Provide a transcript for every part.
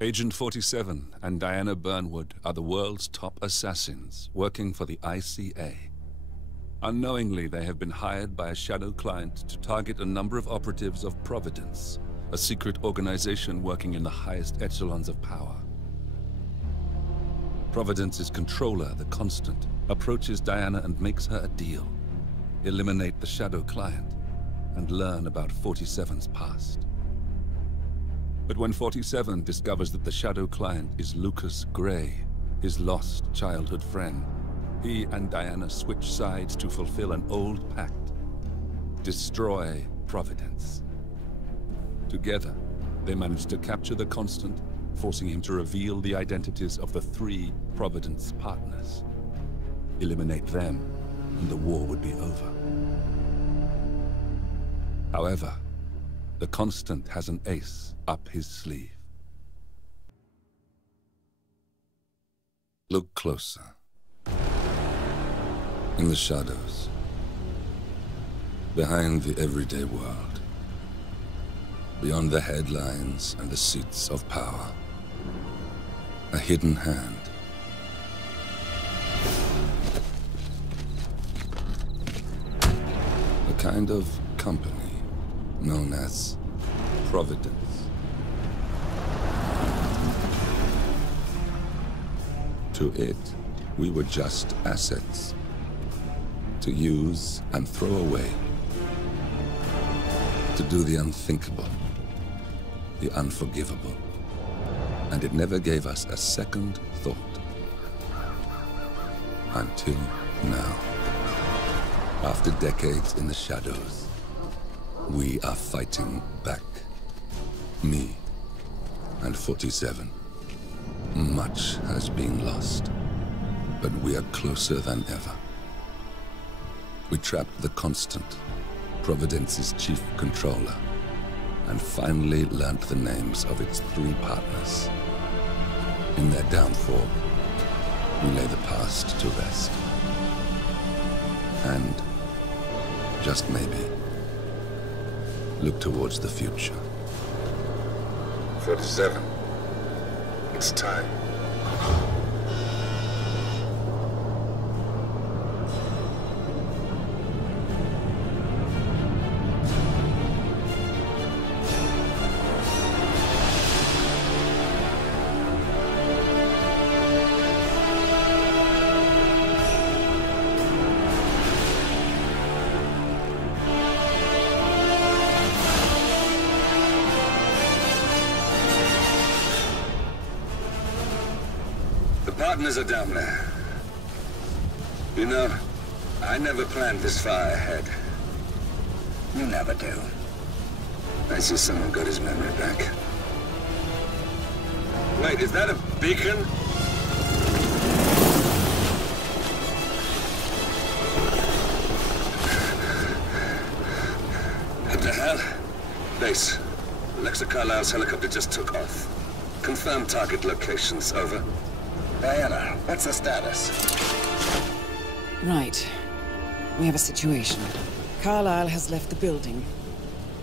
Agent 47 and Diana Burnwood are the world's top assassins working for the ICA. Unknowingly, they have been hired by a shadow client to target a number of operatives of Providence, a secret organization working in the highest echelons of power. Providence's controller, the Constant, approaches Diana and makes her a deal. Eliminate the shadow client and learn about 47's past. But when 47 discovers that the shadow client is Lucas Gray, his lost childhood friend, he and Diana switch sides to fulfill an old pact: destroy Providence. Together, they manage to capture the Constant, forcing him to reveal the identities of the 3 Providence partners. Eliminate them, and the war would be over. However, the Constant has an ace up his sleeve. Look closer. In the shadows, behind the everyday world, beyond the headlines and the seats of power, a hidden hand. A kind of company known as Providence. To it, we were just assets, to use and throw away, to do the unthinkable, the unforgivable. And it never gave us a second thought. Until now. After decades in the shadows, we are fighting back. Me and 47. Much has been lost, but we are closer than ever. We trapped the Constant, Providence's chief controller, and finally learnt the names of its 3 partners. In their downfall, we lay the past to rest. And, just maybe, look towards the future. 47. It's time. Partners are down there. You know, I never planned this far ahead. You never do. I see someone got his memory back. Wait, is that a beacon? What the hell? Base. Alexa Carlisle's helicopter just took off. Confirm target locations, over. Diana, what's the status? Right. We have a situation. Carlisle has left the building.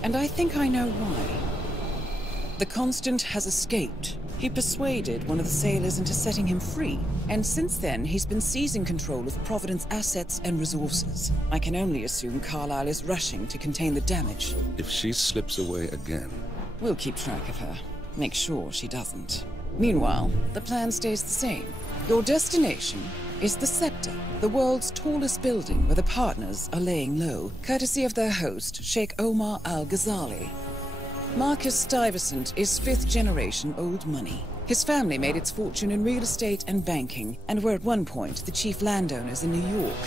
And I think I know why. The Constant has escaped. He persuaded one of the sailors into setting him free. And since then, he's been seizing control of Providence assets and resources. I can only assume Carlisle is rushing to contain the damage. If she slips away again... We'll keep track of her. Make sure she doesn't. Meanwhile, the plan stays the same. Your destination is the Scepter, the world's tallest building where the partners are laying low, courtesy of their host, Sheikh Omar Al-Ghazali. Marcus Stuyvesant is 5th-generation old money. His family made its fortune in real estate and banking, and were at one point the chief landowners in New York.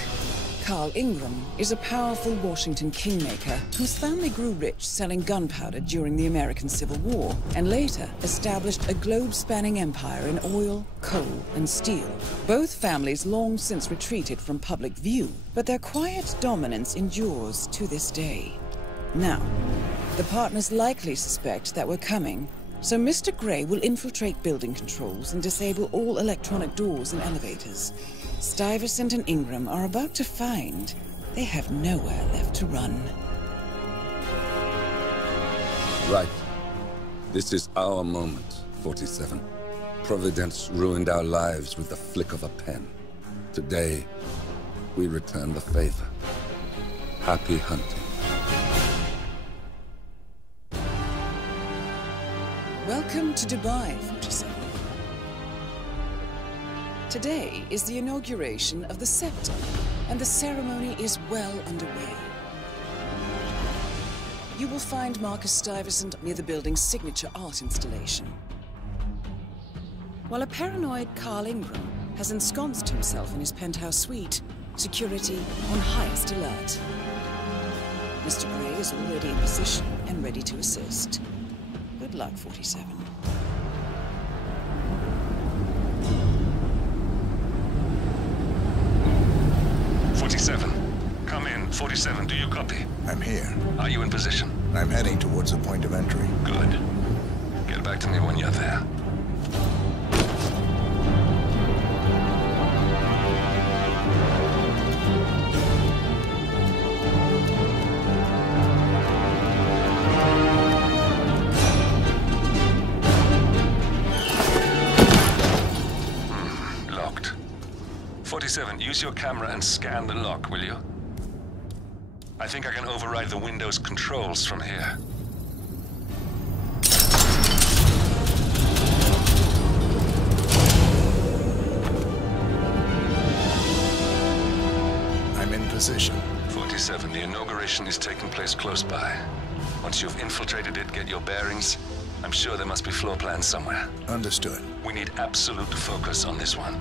Carl Ingram is a powerful Washington kingmaker whose family grew rich selling gunpowder during the American Civil War, and later established a globe-spanning empire in oil, coal, and steel. Both families long since retreated from public view, but their quiet dominance endures to this day. Now, the partners likely suspect that we're coming, so Mr. Gray will infiltrate building controls and disable all electronic doors and elevators. Stuyvesant and Ingram are about to find they have nowhere left to run. Right. This is our moment. 47. Providence ruined our lives with the flick of a pen. Today, we return the favor. Happy hunting. Welcome to Dubai, 47. Today is the inauguration of the scepter, and the ceremony is well underway. You will find Marcus Stuyvesant near the building's signature art installation, while a paranoid Carl Ingram has ensconced himself in his penthouse suite, security on highest alert. Mr. Gray is already in position and ready to assist. Good luck, 47. Come in. 47, do you copy? I'm here. Are you in position? I'm heading towards the point of entry. Good. Get back to me when you're there. Locked. 47, use your camera and scan the lock, will you? I think I can override the Windows controls from here. I'm in position. 47, the inauguration is taking place close by. Once you've infiltrated it, get your bearings. I'm sure there must be floor plans somewhere. Understood. We need absolute focus on this one.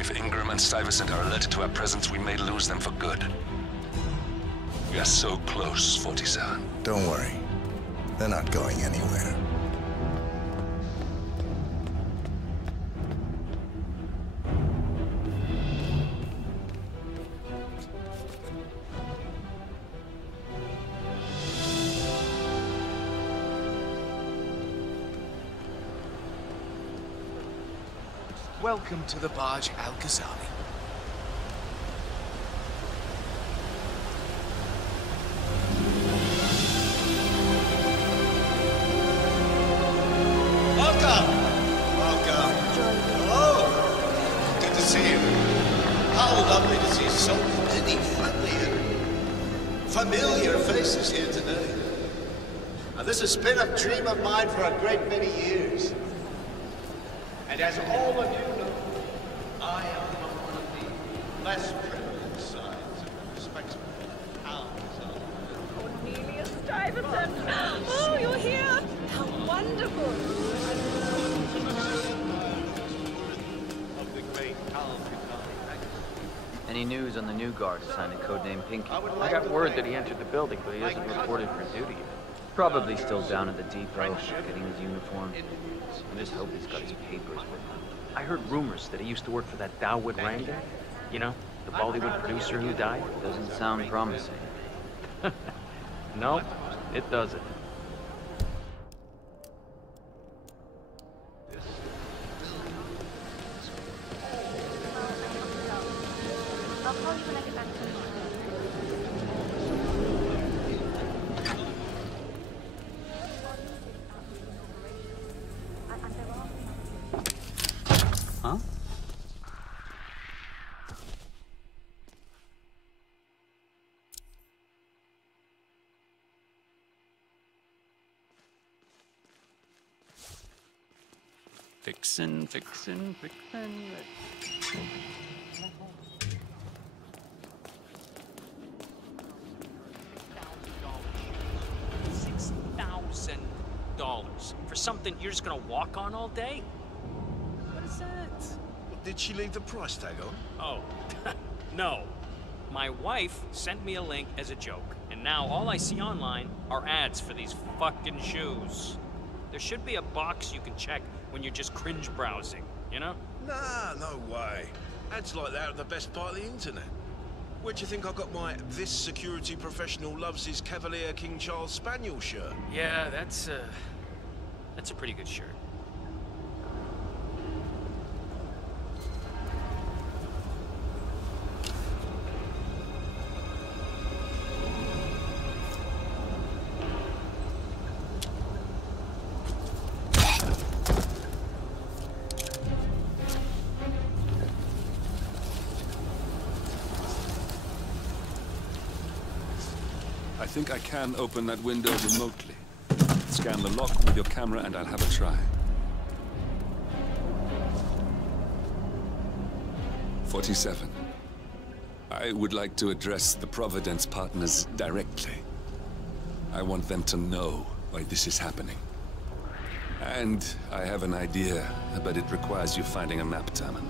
If Ingram and Stuyvesant are alerted to our presence, we may lose them for good. We are so close, 47. Don't worry. They're not going anywhere. Welcome to the barge Al-Ghazali. Welcome! Welcome. Hello! Good to see you. How lovely to see so many familiar faces here today. And this has been a dream of mine for a great many years. And as all of you know, I am on one of the less privileged sides of the respectable Al-Ghazali. Cornelius Stuyvesant! Oh, you're here! How wonderful! Of the great Al-Ghazali. Any news on the new guard assigned to codename Pinky? I got word that he entered the building, but he hasn't reported for duty yet. Probably still down at the depot, getting his uniform. I just hope he's got his papers with him. I heard rumors that he used to work for that Dawood Ranga. You know, the Bollywood producer who died. Doesn't sound promising. No, it doesn't. I'll call you when I get back to the Huh? Fixin'. $6,000 for something you're just gonna walk on all day? What is that? Did she leave the price tag on? Oh, no. My wife sent me a link as a joke, and now all I see online are ads for these fucking shoes. There should be a box you can check when you're just cringe browsing, you know? Nah, no way. Ads like that are the best part of the internet. Where'd you think I got my "This security professional loves his Cavalier King Charles Spaniel" shirt? Yeah, that's a pretty good shirt. I think I can open that window remotely. Scan the lock with your camera and I'll have a try. 47. I would like to address the Providence partners directly. I want them to know why this is happening. And I have an idea, but it requires you finding a map terminal.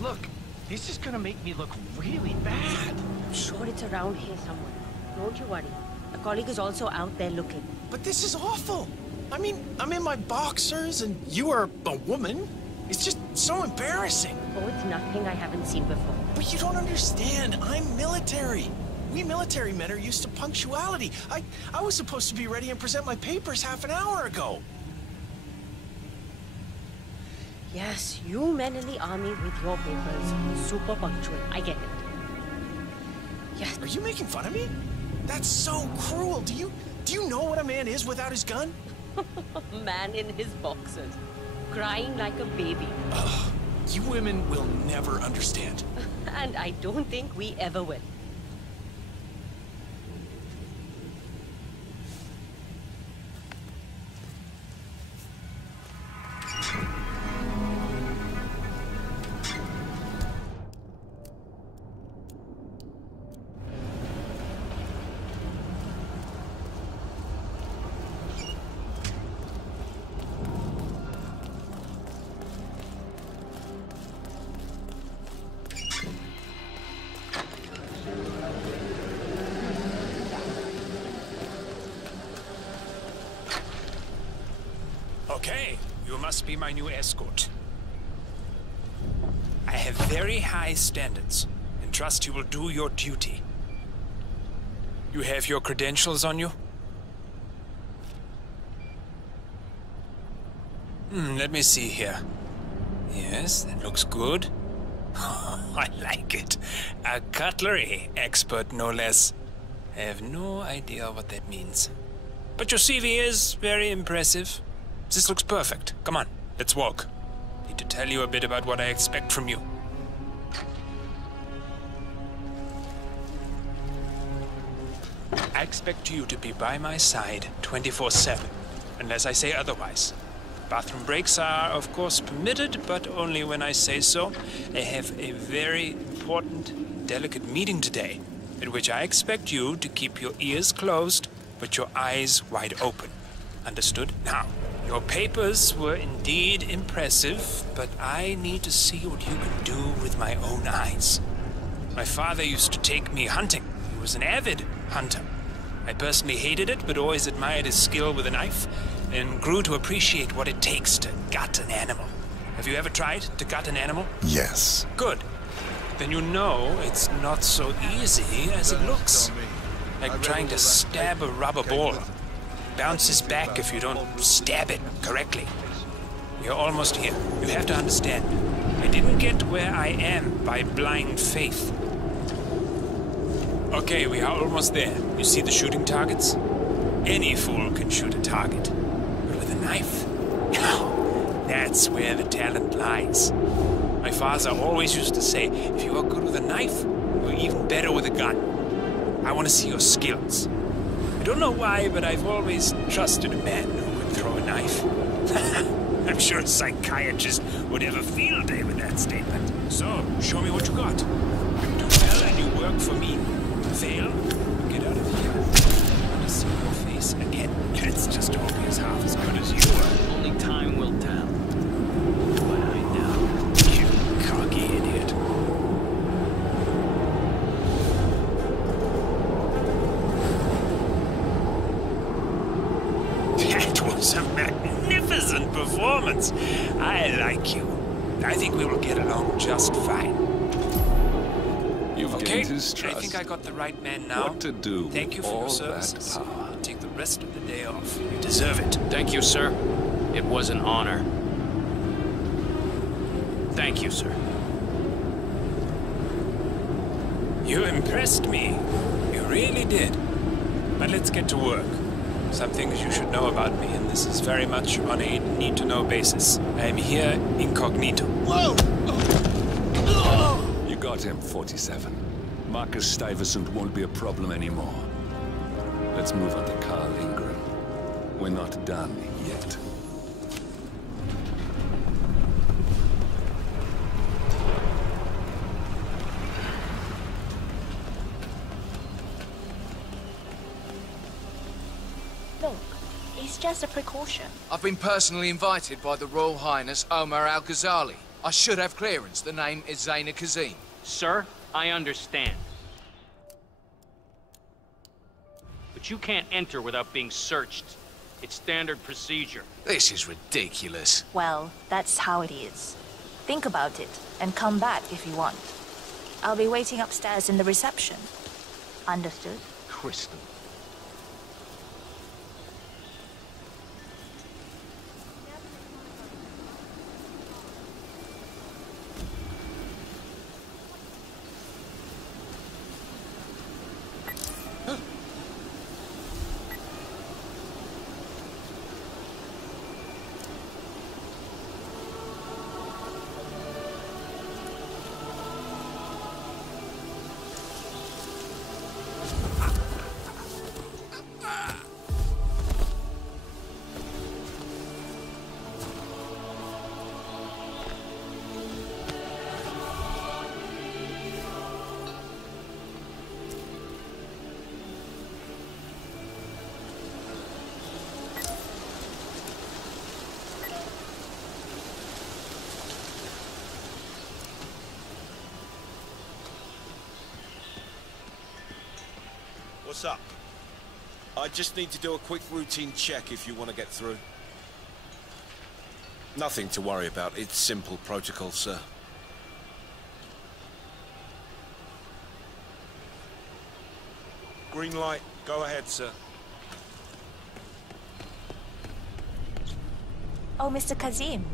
Look, this is gonna make me look really bad. I'm sure it's around here somewhere. Don't you worry. A colleague is also out there looking. But this is awful. I mean, I'm in my boxers and you are a woman. It's just so embarrassing. Oh, it's nothing I haven't seen before. But you don't understand. I'm military. We military men are used to punctuality. I was supposed to be ready and present my papers half an hour ago. Yes, you men in the army with your papers. Super punctual. I get it. Yes. Are you making fun of me? That's so cruel. Do you know what a man is without his gun? Man in his boxers. Crying like a baby. Ugh, you women will never understand. And I don't think we ever will. Okay, you must be my new escort. I have very high standards, and trust you will do your duty. You have your credentials on you? Let me see here. Yes, that looks good. I like it. A cutlery expert, no less. I have no idea what that means. But your CV is very impressive. This looks perfect. Come on, let's walk. Need to tell you a bit about what I expect from you. I expect you to be by my side 24/7, unless I say otherwise. Bathroom breaks are, of course, permitted, but only when I say so. I have a very important, delicate meeting today, at which I expect you to keep your ears closed, but your eyes wide open. Understood? Now, your papers were indeed impressive, but I need to see what you can do with my own eyes. My father used to take me hunting. He was an avid hunter. I personally hated it, but always admired his skill with a knife, and grew to appreciate what it takes to gut an animal. Have you ever tried to gut an animal? Yes. Good. Then you know it's not so easy as it looks. Like trying to stab a rubber ball. Bounces back if you don't stab it correctly. You're almost here. You have to understand. I didn't get where I am by blind faith. Okay, we are almost there. You see the shooting targets? Any fool can shoot a target. But with a knife? That's where the talent lies. My father always used to say, if you are good with a knife, you're even better with a gun. I want to see your skills. I don't know why, but I've always trusted a man who could throw a knife. I'm sure a psychiatrist would have a field day with that statement. So, show me what you got. Do well and you work for me. Fail, get out of here. I want to see your face again. That's just hope he's half as good as you are. Only time will tell. But I know. You cocky idiot. was a magnificent performance. I like you. I think we will get along just fine. You've Okay, gained his trust. I think I got the right man now. What to do Thank you with for your all services. that power? I'll take the rest of the day off. You deserve it. Thank you, sir. It was an honor. Thank you, sir. You impressed me. You really did. But let's get to work. Some things you should know about me, and this is very much on a need-to-know basis. I am here incognito. Whoa! You got him, 47. Marcus Stuyvesant won't be a problem anymore. Let's move on to Carl Ingram. We're not done yet. Look, it's just a precaution. I've been personally invited by the Royal Highness Omar Al-Ghazali. I should have clearance. The name is Zaina Kazim. Sir, I understand. But you can't enter without being searched. It's standard procedure. This is ridiculous. Well, that's how it is. Think about it, and come back if you want. I'll be waiting upstairs in the reception. Understood? Crystal. What's up? I just need to do a quick routine check if you want to get through. Nothing to worry about. It's simple protocol, sir. Green light. Go ahead, sir. Oh, Mr. Kazim.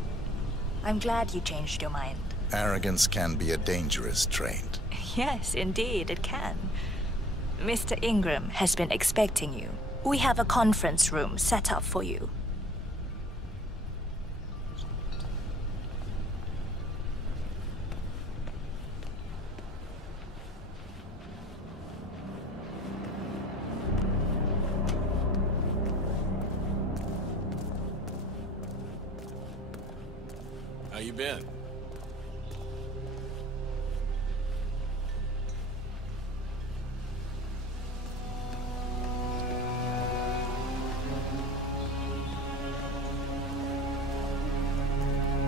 I'm glad you changed your mind. Arrogance can be a dangerous trait. Yes, indeed, it can. Mr. Ingram has been expecting you. We have a conference room set up for you. How you been?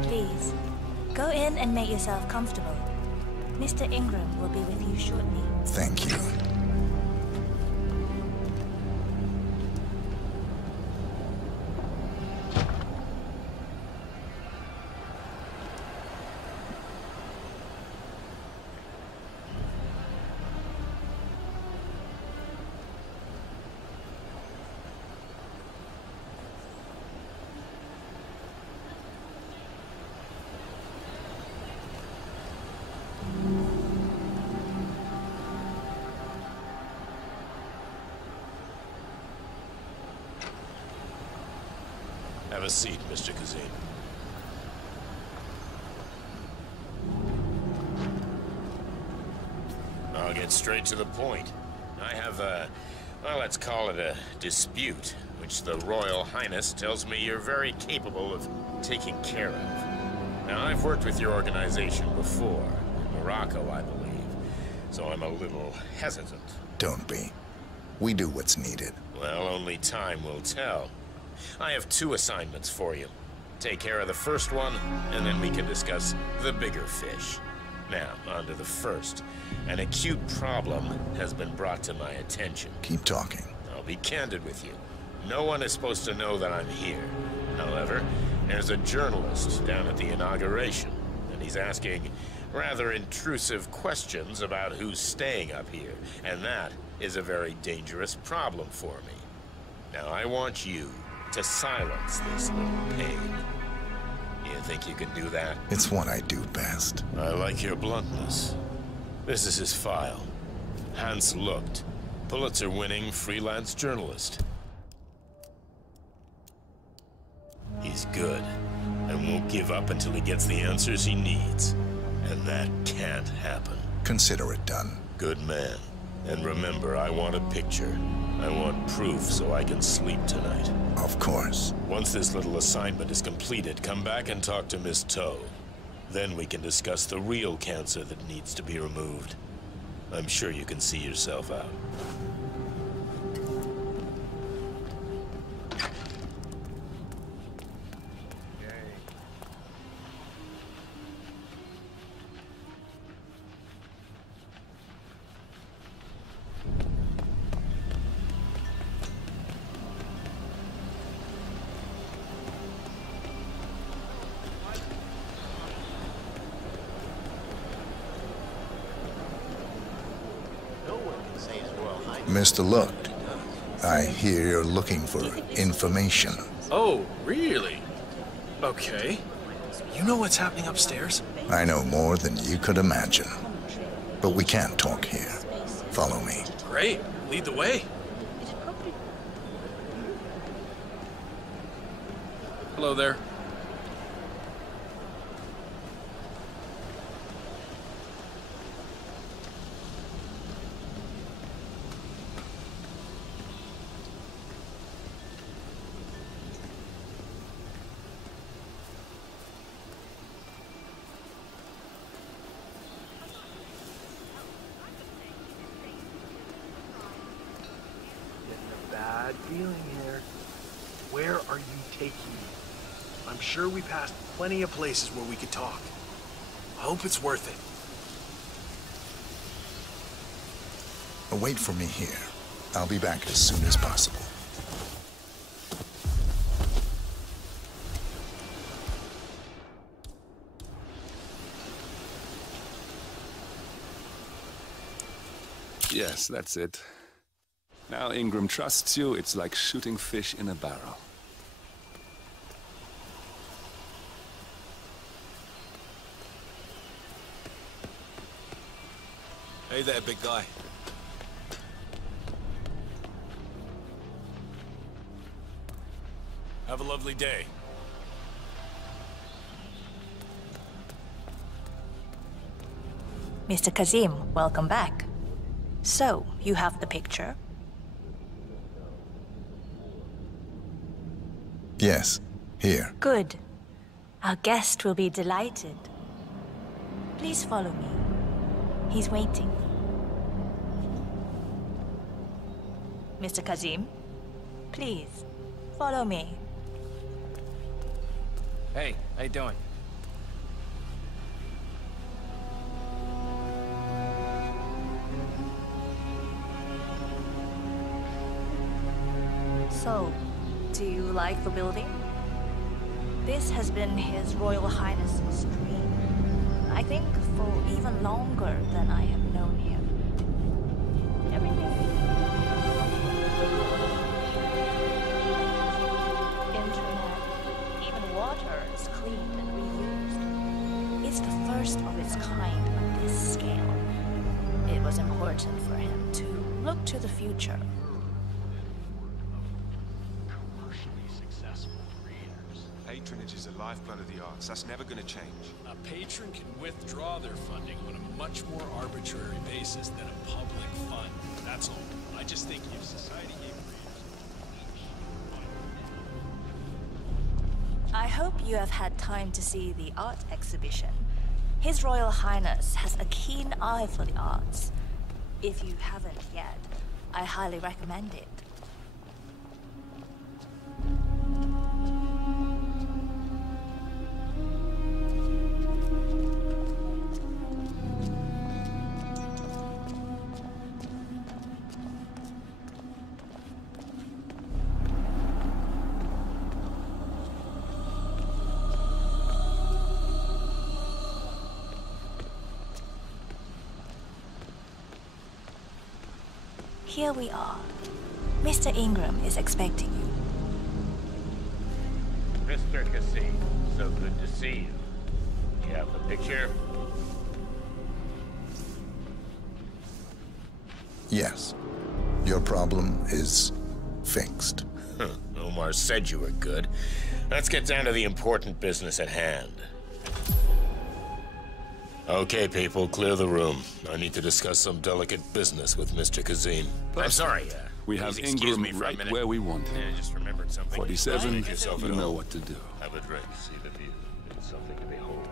Please, go in and make yourself comfortable. Mr. Ingram will be with you shortly. Thank you. Have a seat, Mr. Kazim. I'll get straight to the point. I have a, well, let's call it a dispute, which the Royal Highness tells me you're very capable of taking care of. Now, I've worked with your organization before, in Morocco, I believe, so I'm a little hesitant. Don't be. We do what's needed. Well, only time will tell. I have 2 assignments for you. Take care of the first one, and then we can discuss the bigger fish. Now, on to the first. An acute problem has been brought to my attention. Keep talking. I'll be candid with you. No one is supposed to know that I'm here. However, there's a journalist down at the inauguration, and he's asking rather intrusive questions about who's staying up here, and that is a very dangerous problem for me. Now, I want you to silence this little pain. You think you can do that? It's what I do best. I like your bluntness. This is his file. Hans Lucht, Pulitzer-winning freelance journalist. He's good, and won't give up until he gets the answers he needs. And that can't happen. Consider it done. Good man. And remember, I want a picture. I want proof so I can sleep tonight. Of course. Once this little assignment is completed, come back and talk to Miss Toe. Then we can discuss the real cancer that needs to be removed. I'm sure you can see yourself out. Mr. Lucht, I hear you're looking for information. Oh, really? Okay. You know what's happening upstairs? I know more than you could imagine. But we can't talk here. Follow me. Great. Lead the way. Hello there. Bad feeling here. Where are you taking me? I'm sure we passed plenty of places where we could talk. I hope it's worth it. Wait for me here. I'll be back as soon as possible. Yes, that's it. Now Ingram trusts you, it's like shooting fish in a barrel. Hey there, big guy. Have a lovely day. Mr. Kazim, welcome back. So, you have the picture? Yes, here. Good. Our guest will be delighted. Please follow me. He's waiting. Mr. Kazim, please, follow me. Hey, how you doing? So, do you like the building? This has been His Royal Highness's dream. I think for even longer than I have known him. Everything. Internet, even water is cleaned and reused. It's the first of its kind on this scale. It was important for him to look to the future. Patronage is the lifeblood of the arts. That's never going to change. A patron can withdraw their funding on a much more arbitrary basis than a public fund. That's all. I just think if society gave I hope you have had time to see the art exhibition. His Royal Highness has a keen eye for the arts. If you haven't yet, I highly recommend it. Here we are. Mr. Ingram is expecting you. Mr. Cassie, so good to see you. You have the picture? Yes. Your problem is fixed. Omar said you were good. Let's get down to the important business at hand. Okay, people, clear the room. I need to discuss some delicate business with Mr. Kazim. I'm sorry, we have please excuse Ingram me for a right minute. where we want him. Yeah, just remembered something. 47, Make yourself you at know home. what to do. Have a drink, see the view. It's something to behold.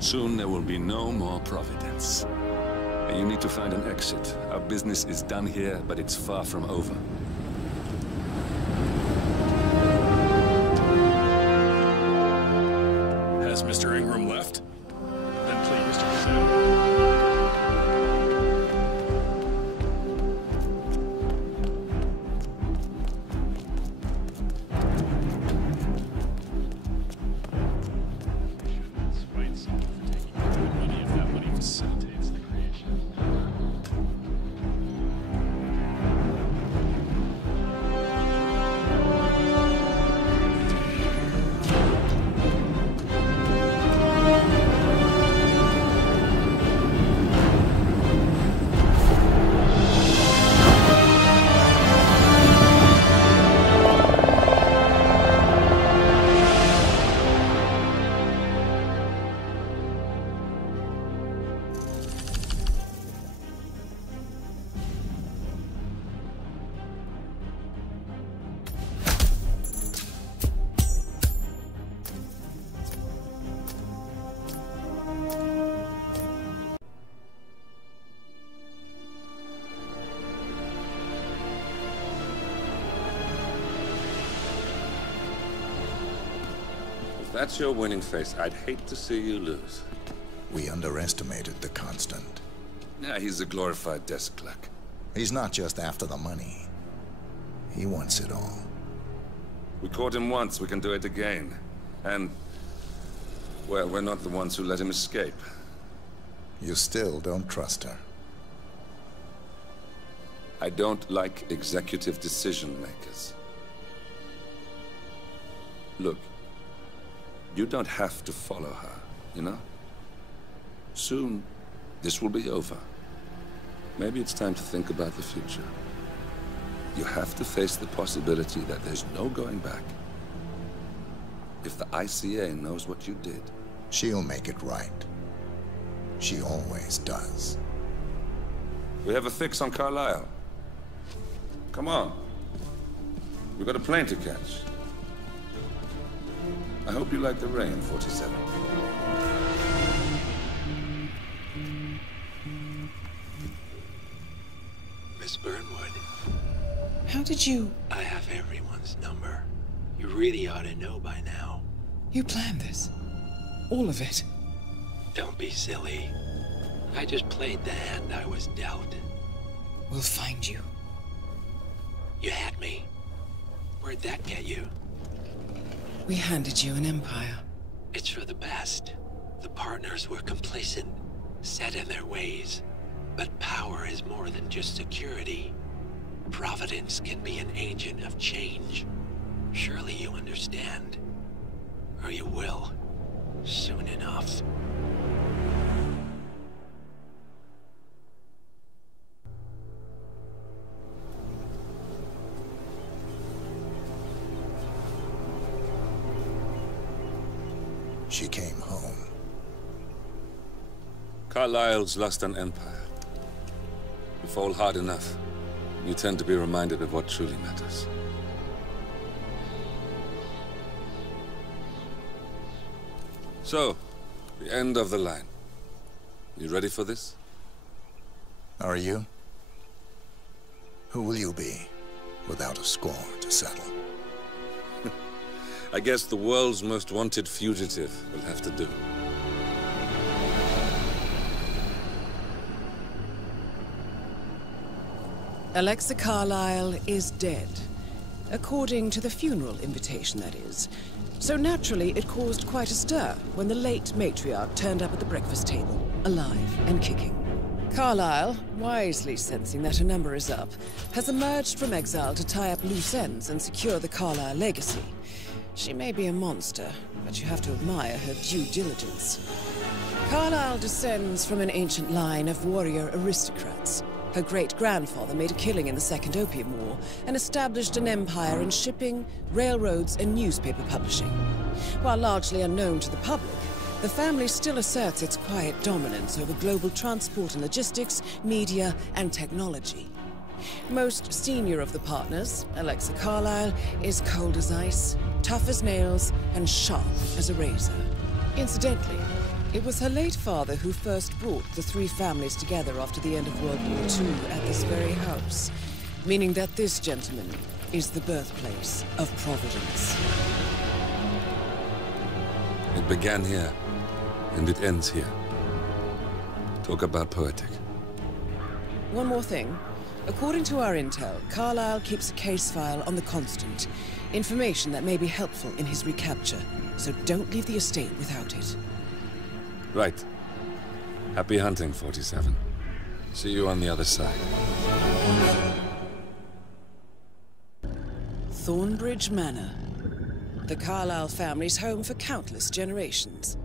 Soon there will be no more Providence. And you need to find an exit. Our business is done here, but it's far from over. Has Mr. Ingram left? Then please, Mr. Kazim. If that's your winning face, I'd hate to see you lose. We underestimated the Constant. Yeah, he's a glorified desk clerk. He's not just after the money. He wants it all. We caught him once, we can do it again. And, well, we're not the ones who let him escape. You still don't trust her. I don't like executive decision makers. Look, you don't have to follow her, you know? Soon, this will be over. Maybe it's time to think about the future. You have to face the possibility that there's no going back. If the ICA knows what you did... She'll make it right. She always does. We have a fix on Carlisle. Come on. We've got a plane to catch. I hope you like the rain, 47. Miss Burnwood. How did you... I have everyone's number. You really ought to know by now. You planned this? All of it? Don't be silly. I just played the hand I was dealt. We'll find you. You had me. Where'd that get you? We handed you an empire. It's for the best. The partners were complacent, set in their ways. But power is more than just security. Providence can be an agent of change. Surely you understand. Or you will. Soon enough. she came home. Carlyle's lost an empire. You fall hard enough, you tend to be reminded of what truly matters. So, the end of the line. You ready for this? Are you? Who will you be, without a score to settle? I guess the world's most wanted fugitive will have to do. Alexa Carlyle is dead. According to the funeral invitation, that is. So naturally, it caused quite a stir when the late matriarch turned up at the breakfast table, alive and kicking. Carlyle, wisely sensing that her number is up, has emerged from exile to tie up loose ends and secure the Carlyle legacy. She may be a monster, but you have to admire her due diligence. Carlyle descends from an ancient line of warrior aristocrats. Her great-grandfather made a killing in the Second Opium War and established an empire in shipping, railroads, and newspaper publishing. While largely unknown to the public, the family still asserts its quiet dominance over global transport and logistics, media, and technology. Most senior of the partners, Alexa Carlyle, is cold as ice, tough as nails, and sharp as a razor. Incidentally, it was her late father who first brought the three families together after the end of World War II at this very house, meaning that this gentleman is the birthplace of Providence. It began here, and it ends here. Talk about poetic. One more thing. According to our intel, Carlyle keeps a case file on the Constant. Information that may be helpful in his recapture, so don't leave the estate without it. Right. Happy hunting, 47. See you on the other side. Thornbridge Manor. The Carlyle family's home for countless generations.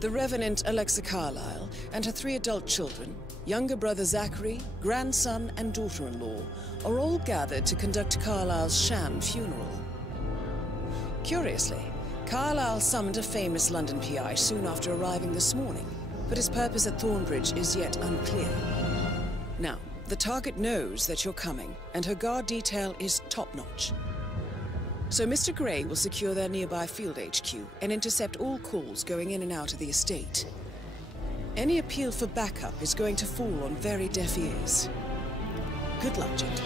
The Revenant Alexa Carlyle and her 3 adult children, younger brother Zachary, grandson, and daughter-in-law, are all gathered to conduct Carlyle's sham funeral. Curiously, Carlyle summoned a famous London PI soon after arriving this morning, but his purpose at Thornbridge is yet unclear. Now, the target knows that you're coming, and her guard detail is top-notch. So Mr. Gray will secure their nearby field HQ and intercept all calls going in and out of the estate. Any appeal for backup is going to fall on very deaf ears. Good luck, gentlemen.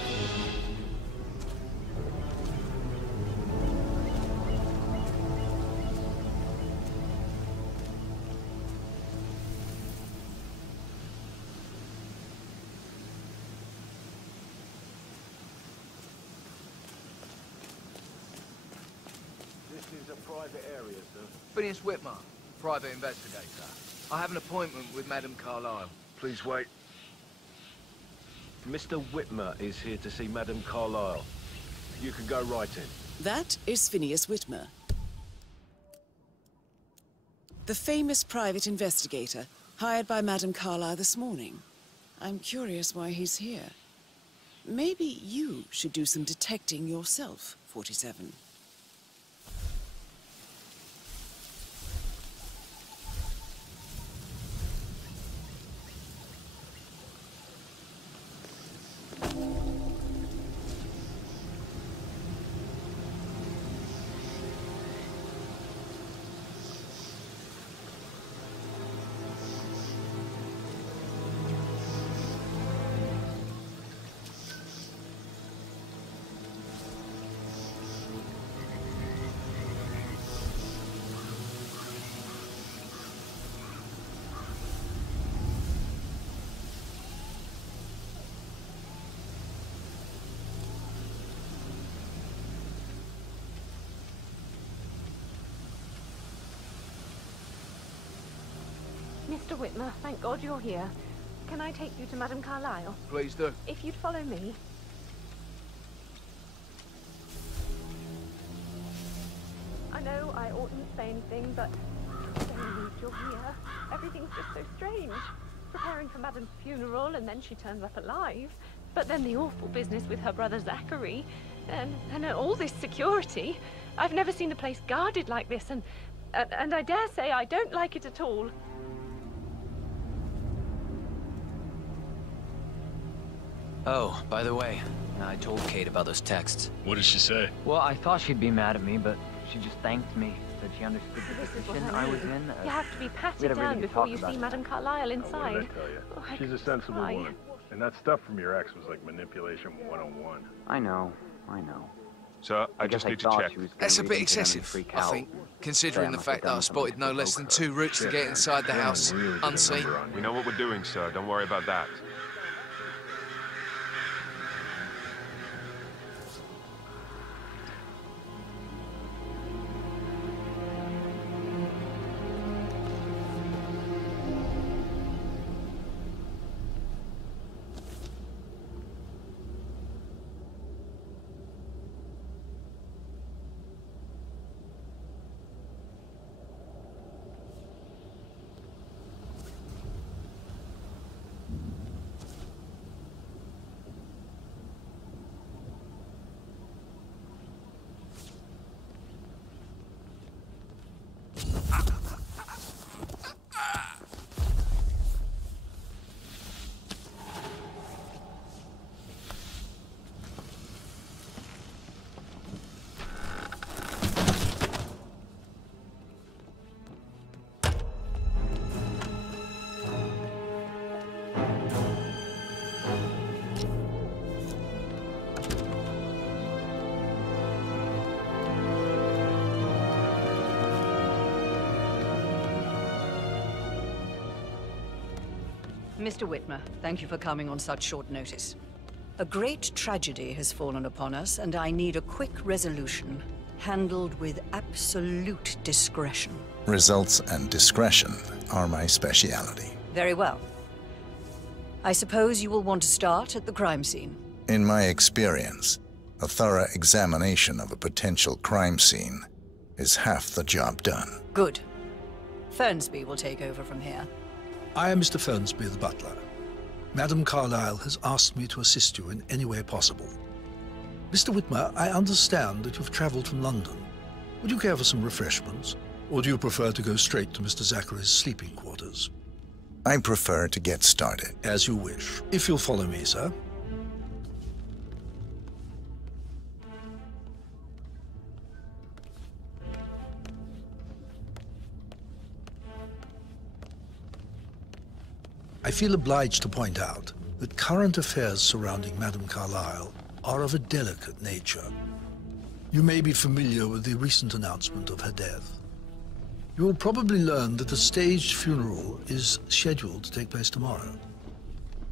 This is a private area, sir. Phineas Whitmer, private investigator. I have an appointment with Madame Carlyle. Please wait. Mr. Whitmer is here to see Madame Carlyle. You can go right in. That is Phineas Whitmer, the famous private investigator hired by Madame Carlyle this morning. I'm curious why he's here. Maybe you should do some detecting yourself, 47. Mr. Whitmer, thank God you're here. Can I take you to Madame Carlyle? Please do. If you'd follow me. I know I oughtn't say anything, but I'm so relieved you're here. Everything's just so strange. Preparing for Madame's funeral, and then she turns up alive. But then the awful business with her brother Zachary, and all this security. I've never seen the place guarded like this, and And I dare say I don't like it at all. Oh, by the way, I told Kate about those texts. What did she say? Well, I thought she'd be mad at me, but she just thanked me. Said she understood the position I was in. You have to be patted down before you see Madame Carlyle inside. What did I tell you? Oh, She's a sensible woman. And that stuff from your ex was like manipulation 101. I know. Sir, I just need to check. That's a bit excessive, I think, considering the fact that I spotted no less than 2 routes to get inside the house, unseen. We know what we're doing, sir. Don't worry about that. Mr. Whitmer, thank you for coming on such short notice. A great tragedy has fallen upon us, and I need a quick resolution, handled with absolute discretion. Results and discretion are my speciality. Very well. I suppose you will want to start at the crime scene. In my experience, a thorough examination of a potential crime scene is half the job done. Good. Fernsby will take over from here. I am Mr. Fernsby, the butler. Madame Carlyle has asked me to assist you in any way possible. Mr. Whitmer, I understand that you've traveled from London. Would you care for some refreshments? Or do you prefer to go straight to Mr. Zachary's sleeping quarters? I prefer to get started. As you wish. If you'll follow me, sir. I feel obliged to point out that current affairs surrounding Madame Carlyle are of a delicate nature. You may be familiar with the recent announcement of her death. You will probably learn that a staged funeral is scheduled to take place tomorrow.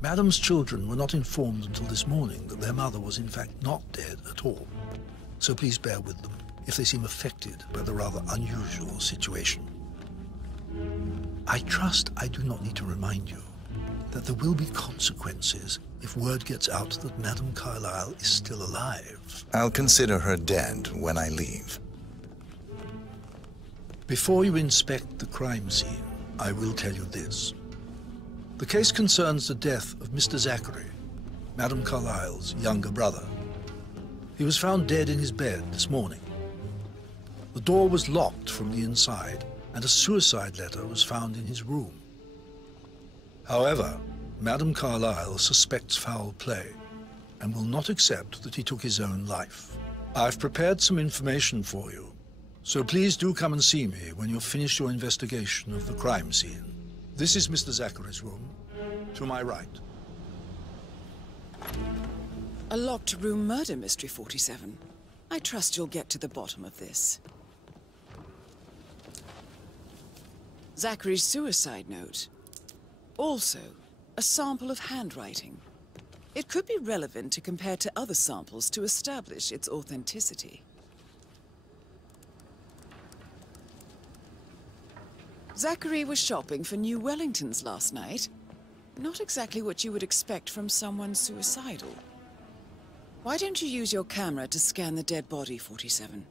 Madame's children were not informed until this morning that their mother was in fact not dead at all. So please bear with them if they seem affected by the rather unusual situation. I trust I do not need to remind you that there will be consequences if word gets out that Madame Carlyle is still alive. I'll consider her dead when I leave. Before you inspect the crime scene, I will tell you this. The case concerns the death of Mr. Zachary, Madame Carlyle's younger brother. He was found dead in his bed this morning. The door was locked from the inside, and a suicide letter was found in his room. However, Madame Carlyle suspects foul play and will not accept that he took his own life. I've prepared some information for you, so please do come and see me when you've finished your investigation of the crime scene. This is Mr. Zachary's room, to my right. A locked room murder mystery, 47. I trust you'll get to the bottom of this. Zachary's suicide note. Also, a sample of handwriting. It could be relevant to compare to other samples to establish its authenticity. Zachary was shopping for New Wellingtons last night. Not exactly what you would expect from someone suicidal. Why don't you use your camera to scan the dead body, 47?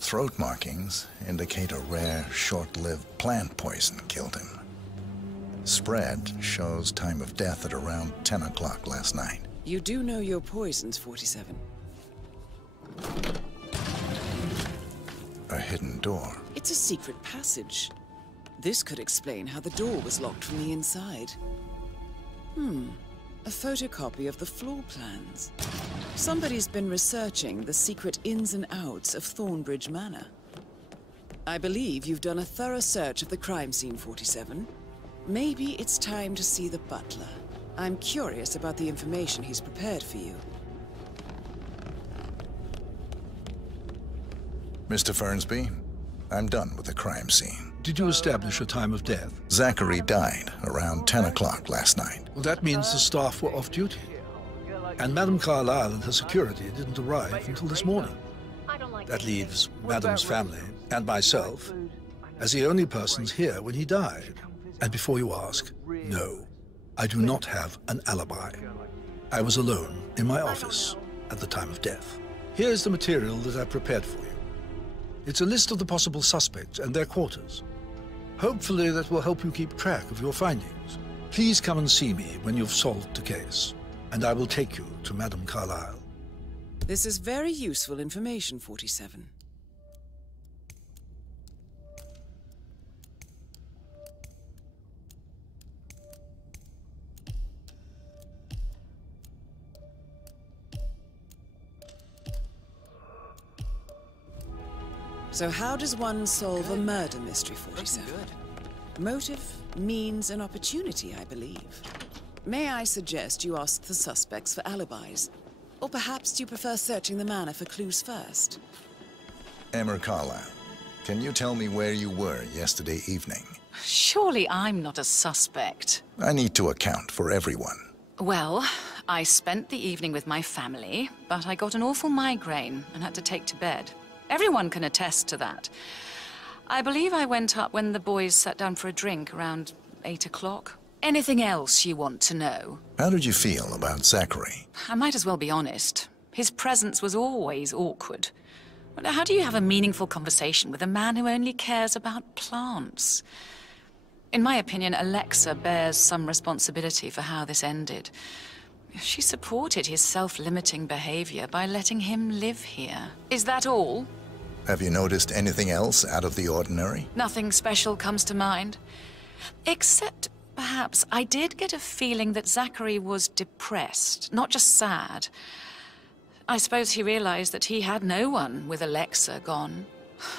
Throat markings indicate a rare, short-lived plant poison killed him. Spread shows time of death at around 10 o'clock last night. You do know your poisons, 47. hidden door. It's a secret passage. This could explain how the door was locked from the inside. A photocopy of the floor plans. Somebody's been researching the secret ins and outs of Thornbridge Manor. I believe you've done a thorough search of the crime scene, 47. Maybe it's time to see the butler. I'm curious about the information he's prepared for you. Mr. Fernsby, I'm done with the crime scene. Did you establish a time of death? Zachary died around 10 o'clock last night. Well, that means the staff were off duty. And Madame Carlyle and her security didn't arrive until this morning. That leaves Madame's family and myself as the only persons here when he died. And before you ask, no, I do not have an alibi. I was alone in my office at the time of death. Here's the material that I prepared for you. It's a list of the possible suspects and their quarters. Hopefully that will help you keep track of your findings. Please come and see me when you've solved the case, and I will take you to Madame Carlyle. This is very useful information, 47. So how does one solve a murder mystery, 47? Motive, means, and opportunity, I believe. May I suggest you ask the suspects for alibis? Or perhaps do you prefer searching the manor for clues first? Emma Carlyle, can you tell me where you were yesterday evening? Surely I'm not a suspect. I need to account for everyone. Well, I spent the evening with my family, but I got an awful migraine and had to take to bed. Everyone can attest to that. I believe I went up when the boys sat down for a drink around 8 o'clock. Anything else you want to know? How did you feel about Zachary? I might as well be honest. His presence was always awkward. Well, how do you have a meaningful conversation with a man who only cares about plants? In my opinion, Alexa bears some responsibility for how this ended. She supported his self-limiting behavior by letting him live here. Is that all? Have you noticed anything else out of the ordinary? Nothing special comes to mind. Except, perhaps, I did get a feeling that Zachary was depressed, not just sad. I suppose he realized that he had no one with Alexa gone.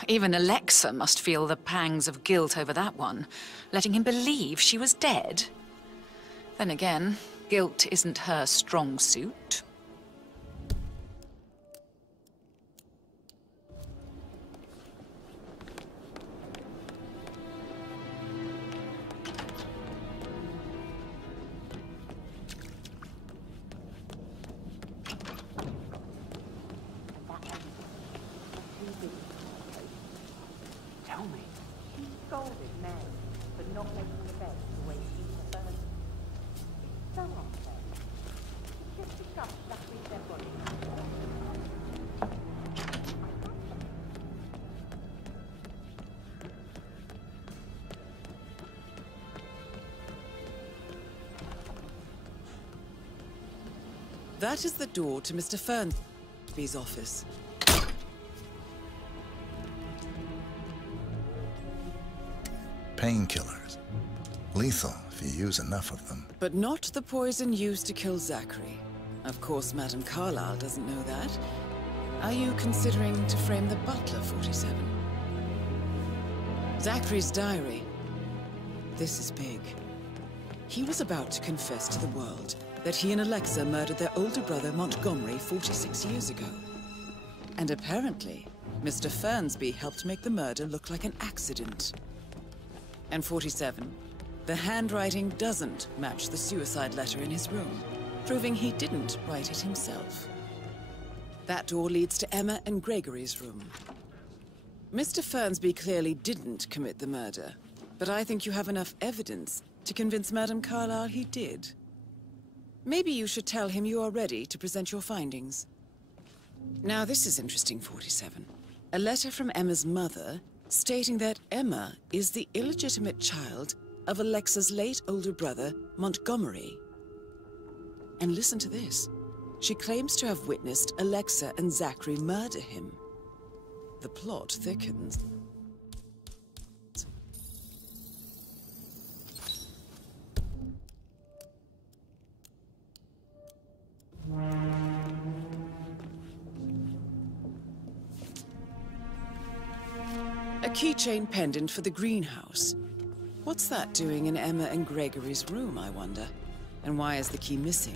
Even Alexa must feel the pangs of guilt over that one, letting him believe she was dead. Then again, guilt isn't her strong suit. Tell me. He scolded Mary for not making the bed the way she preferred. So unfair. Just discuss Zachary's dead body. That is the door to Mr. Fernsby's office. Painkillers. Lethal if you use enough of them. But not the poison used to kill Zachary. Of course, Madame Carlyle doesn't know that. Are you considering to frame the butler, 47? Zachary's diary. This is big. He was about to confess to the world that he and Alexa murdered their older brother Montgomery 46 years ago. And apparently, Mr. Fernsby helped make the murder look like an accident. And 47, the handwriting doesn't match the suicide letter in his room, proving he didn't write it himself. That door leads to Emma and Gregory's room. Mr. Fernsby clearly didn't commit the murder, but I think you have enough evidence to convince Madame Carlyle he did. Maybe you should tell him you are ready to present your findings. Now this is interesting, 47. A letter from Emma's mother stating that Emma is the illegitimate child of Alexa's late older brother, Montgomery. And listen to this. She claims to have witnessed Alexa and Zachary murder him. The plot thickens. A keychain pendant for the greenhouse. What's that doing in Emma and Gregory's room, I wonder? And why is the key missing?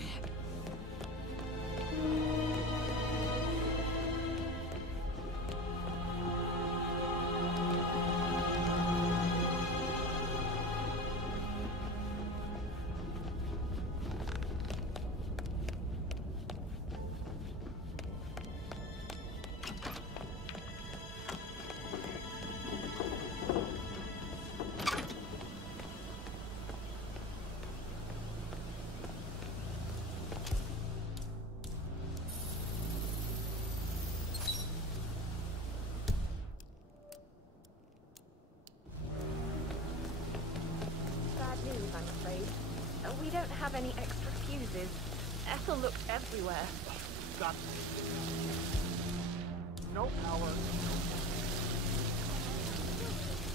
I'm afraid. We don't have any extra fuses. Ethel looked everywhere. Got no power.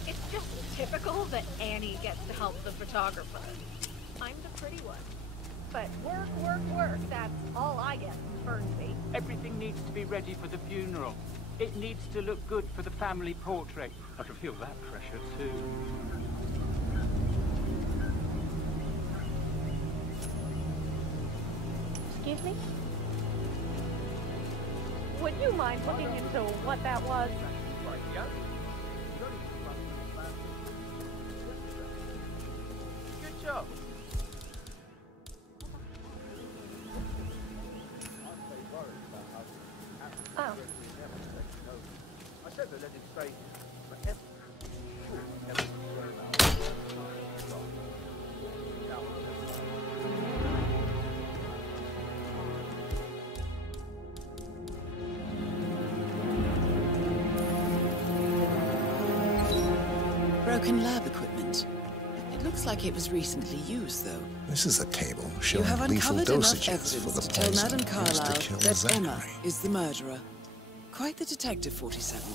It's just typical that Annie gets to help the photographer. I'm the pretty one. But work, work, work, that's all I get from Fernsby. Everything needs to be ready for the funeral. It needs to look good for the family portrait. I can feel that pressure too. Excuse me? Would you mind looking into what that was? Good job. Oh. I said they let it stay forever. Broken lab equipment. It looks like it was recently used, though. This is a table You showing have lethal uncovered enough dosages for evidence the to tell poison Madame used to Carlyle kill that Zachary. Emma is the murderer. Quite the detective, 47.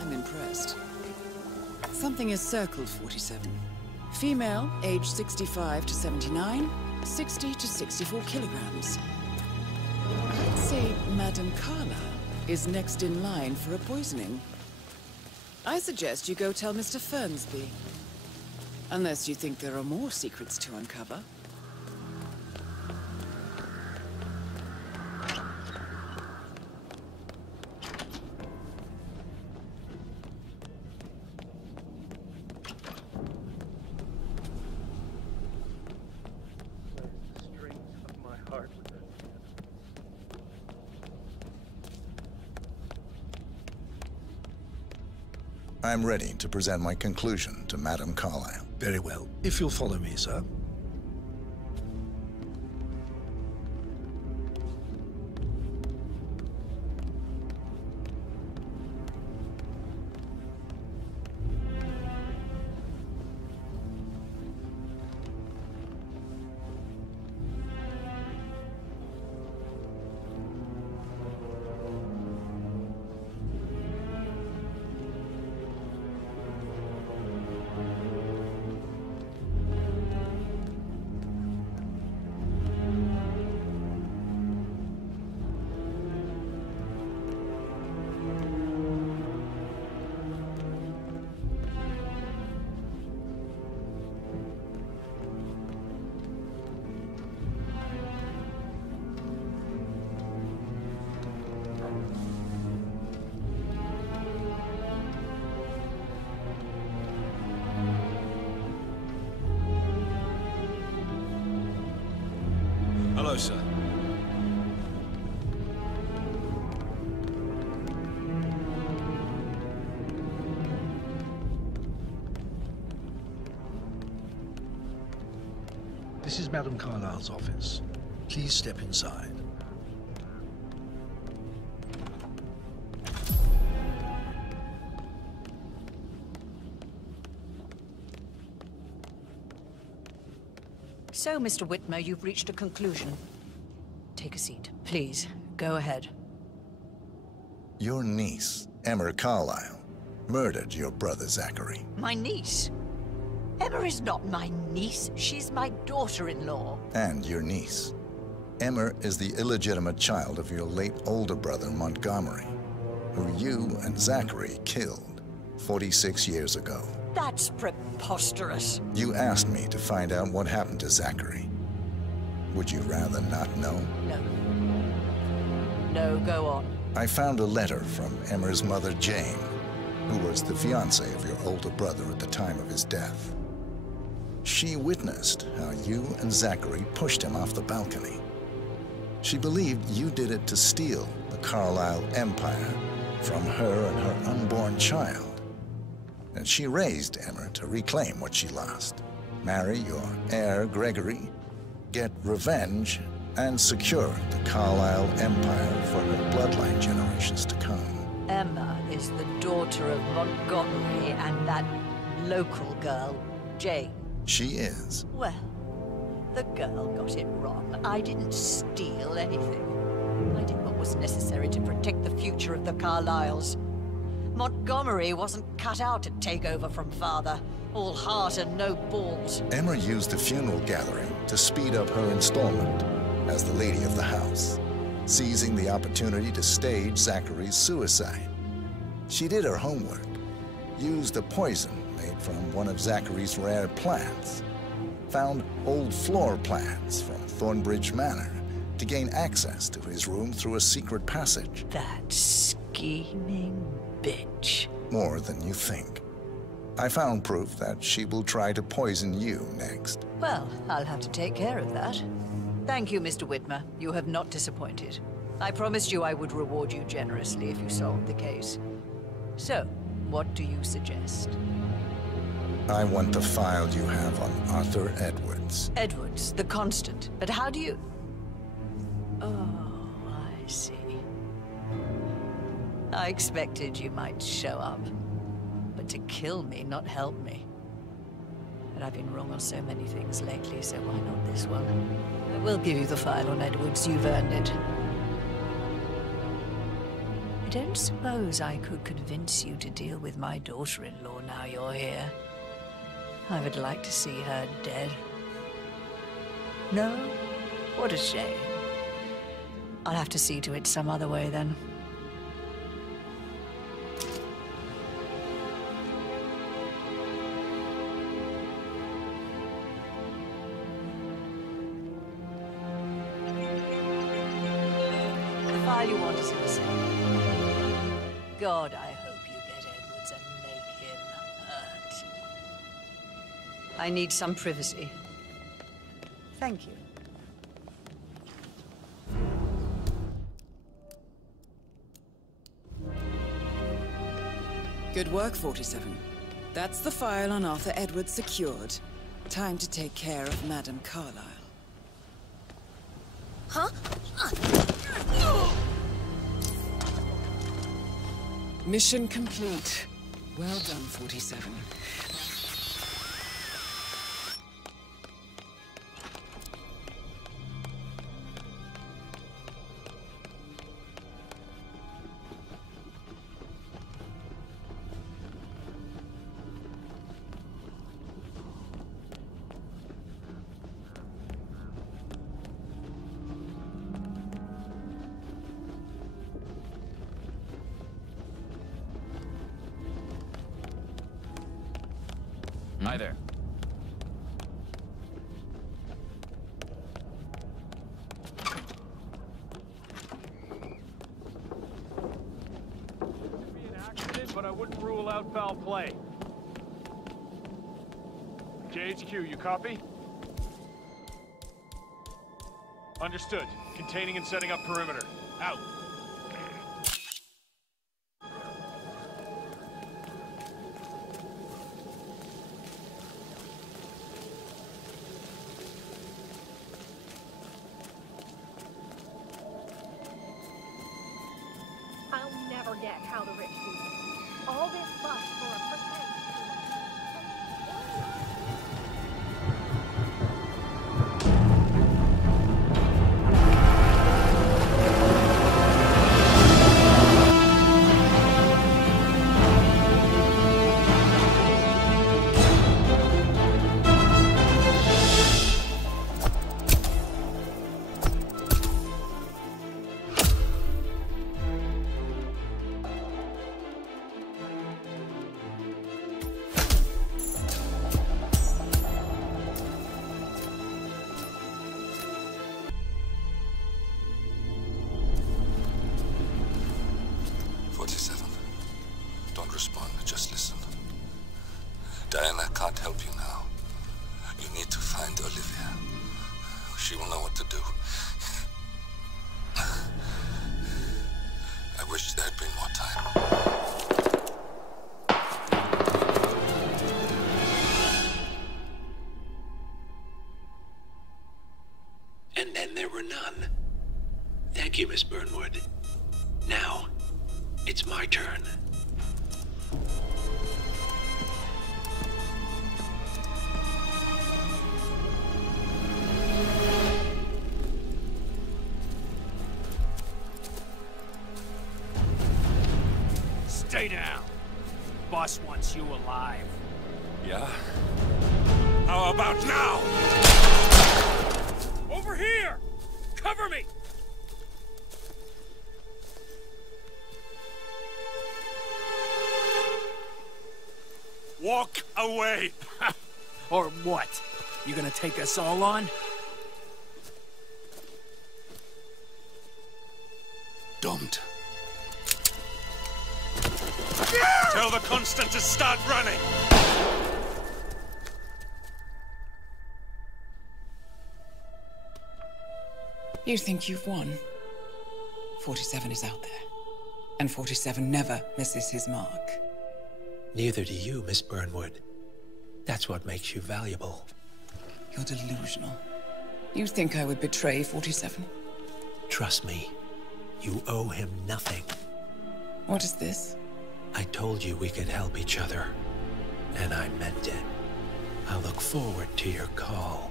I'm impressed. Something is circled, 47. Female, age 65 to 79, 60 to 64 kilograms. I'd say Madame Carlyle is next in line for a poisoning. I suggest you go tell Mr. Fernsby. Unless you think there are more secrets to uncover. I'm ready to present my conclusion to Madame Carlyle. Very well. If you'll follow me, sir. Hello, sir. This is Madame Carlyle's office. Please step inside. So, Mr. Whitmer, you've reached a conclusion. Take a seat. Please, go ahead. Your niece Emma Carlyle murdered your brother Zachary. My niece? Emma is not my niece. She's my daughter-in-law. And your niece. Emma is the illegitimate child of your late older brother Montgomery, who you and Zachary killed 46 years ago. That's preposterous. You asked me to find out what happened to Zachary. Would you rather not know? No. No, go on. I found a letter from Emma's mother, Jane, who was the fiancée of your older brother at the time of his death. She witnessed how you and Zachary pushed him off the balcony. She believed you did it to steal the Carlyle empire from her and her unborn child. And she raised Emma to reclaim what she lost, marry your heir, Gregory, get revenge, and secure the Carlyle empire for her bloodline generations to come. Emma is the daughter of Montgomery and that local girl, Jane. She is. Well, the girl got it wrong. I didn't steal anything. I did what was necessary to protect the future of the Carlyles. Montgomery wasn't cut out to take over from father. All heart and no balls. Emma used the funeral gathering to speed up her installment as the lady of the house, seizing the opportunity to stage Zachary's suicide. She did her homework, used a poison made from one of Zachary's rare plants, found old floor plans from Thornbridge Manor to gain access to his room through a secret passage. That scheming bitch. More than you think. I found proof that she will try to poison you next. Well, I'll have to take care of that. Thank you, Mr. Whitmer. You have not disappointed. I promised you I would reward you generously if you solved the case. So, what do you suggest? I want the file you have on Arthur Edwards. Edwards, the Constant. But how do you... Oh, I see. I expected you might show up. But to kill me, not help me. But I've been wrong on so many things lately, so why not this one? I will give you the file on Edwards. You've earned it. I don't suppose I could convince you to deal with my daughter-in-law now you're here. I would like to see her dead. No? What a shame. I'll have to see to it some other way then. The file you want is in the safe. God, I hope you get Edwards and make him hurt. I need some privacy. Thank you. Good work, 47. That's the file on Arthur Edwards secured. Time to take care of Madame Carlyle. Huh? Mission complete. Well done, 47. Hi there. Could be an accident, but I wouldn't rule out foul play. JHQ, you copy? Understood. Containing and setting up perimeter. Out. I'll never get how the rich do this. All this fuss for a pretend. Don't respond, just listen. Diana can't help you now. You need to find Olivia. She will know what to do. I wish there had been more time. And then there were none. Thank you, Miss Burnwood. Now, it's my turn. Stay down. Boss wants you alive. Yeah? How about now? Over here! Cover me! Walk away! Or what? You gonna take us all on? Don't. Tell the Constant to start running! You think you've won? 47 is out there. And 47 never misses his mark. Neither do you, Miss Burnwood. That's what makes you valuable. You're delusional. You think I would betray 47? Trust me, you owe him nothing. What is this? I told you we could help each other, and I meant it. I look forward to your call.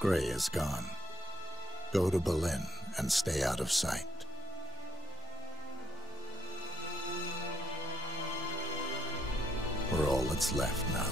Gray is gone. Go to Berlin and stay out of sight. We're all that's left now.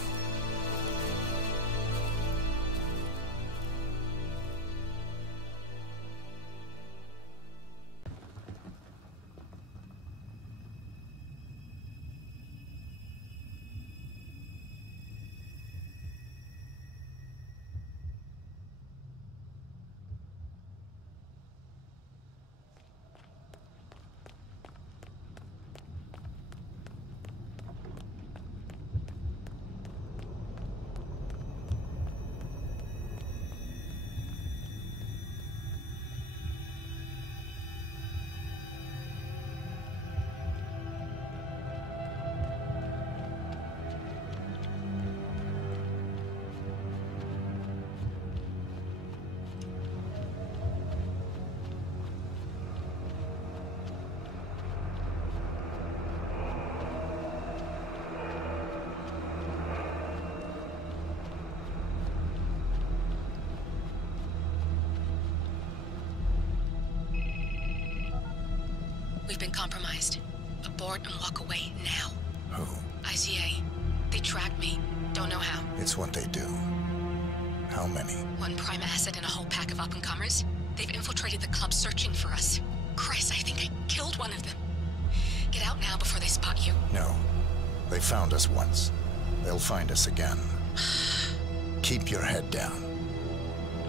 We've been compromised. Abort and walk away now. Who? ICA. They tracked me. Don't know how. It's what they do. How many? One prime asset and a whole pack of up-and-comers. They've infiltrated the club searching for us. Christ, I think I killed one of them. Get out now before they spot you. No. They found us once. They'll find us again. Keep your head down.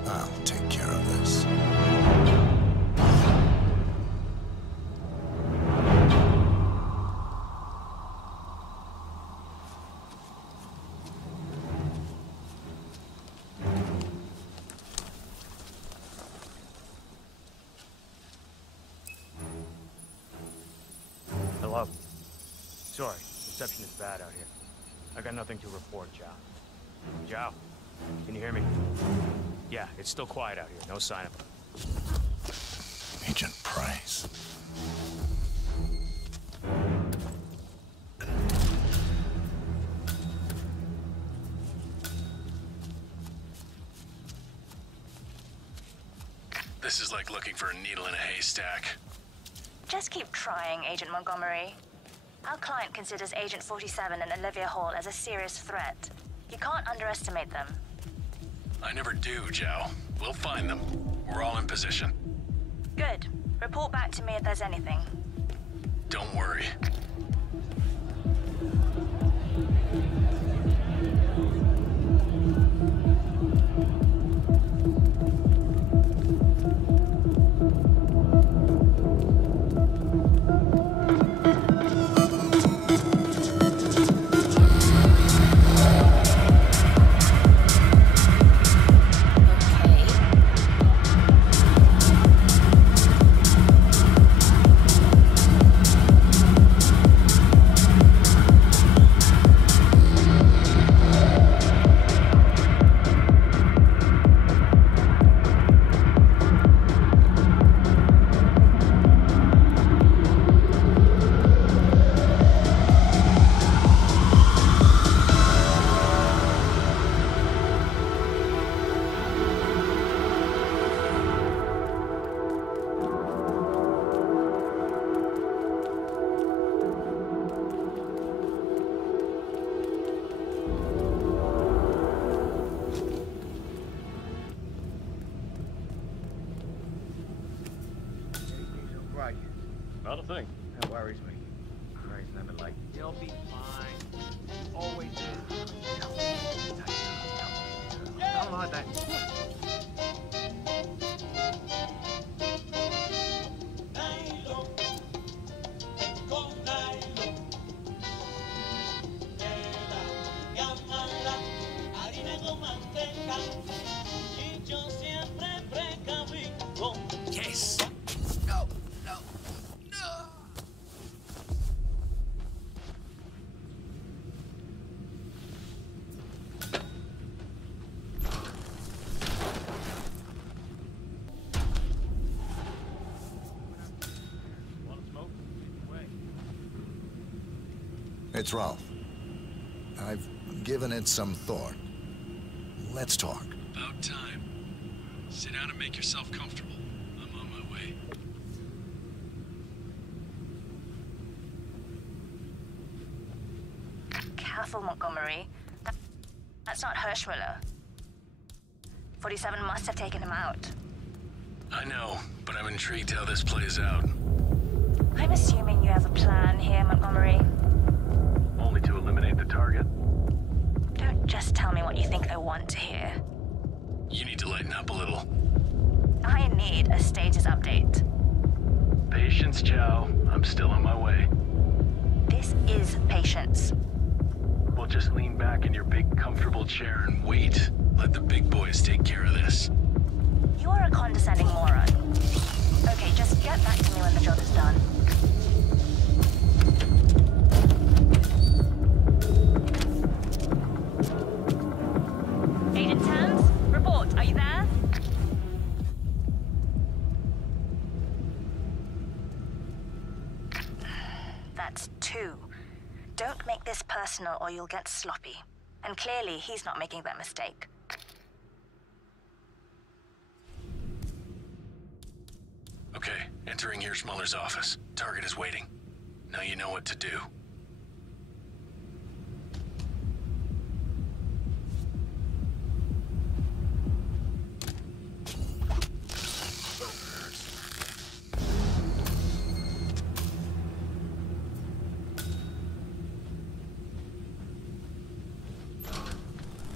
I'll take care of this. Hello? Sorry, reception is bad out here. I got nothing to report, Zhao. Zhao, can you hear me? Yeah, it's still quiet out here. No sign of him. Agent Price. This is like looking for a needle in a haystack. Just keep trying, Agent Montgomery. Our client considers Agent 47 and Olivia Hall as a serious threat. You can't underestimate them. I never do, Zhao. We'll find them. We're all in position. Good. Report back to me if there's anything. Don't worry. thing. That worries me. Ray's never like, you'll be fine. Always is. Don't like that. Yes. No, no, no. It's Ralph. I've given it some thought. Let's talk. About time. Sit down and make yourself comfortable. I'm on my way. Careful, Montgomery. That's not Hirschmuller. 47 must have taken him out. I know, but I'm intrigued how this plays out. I'm assuming you have a plan here, Montgomery. Only to eliminate the target? Don't just tell me what you think I want to hear. You need to lighten up a little. I need a status update. Patience, Chow. I'm still on my way. This is patience. Well, just lean back in your big, comfortable chair and wait. Let the big boys take care of this. You are a condescending moron. Okay, just get back to me when the job is done. Agent Thames, report. Are you there? That's 2. Don't make this personal or you'll get sloppy. And clearly, he's not making that mistake. Okay, entering Hirschmuller's office. Target is waiting. Now you know what to do.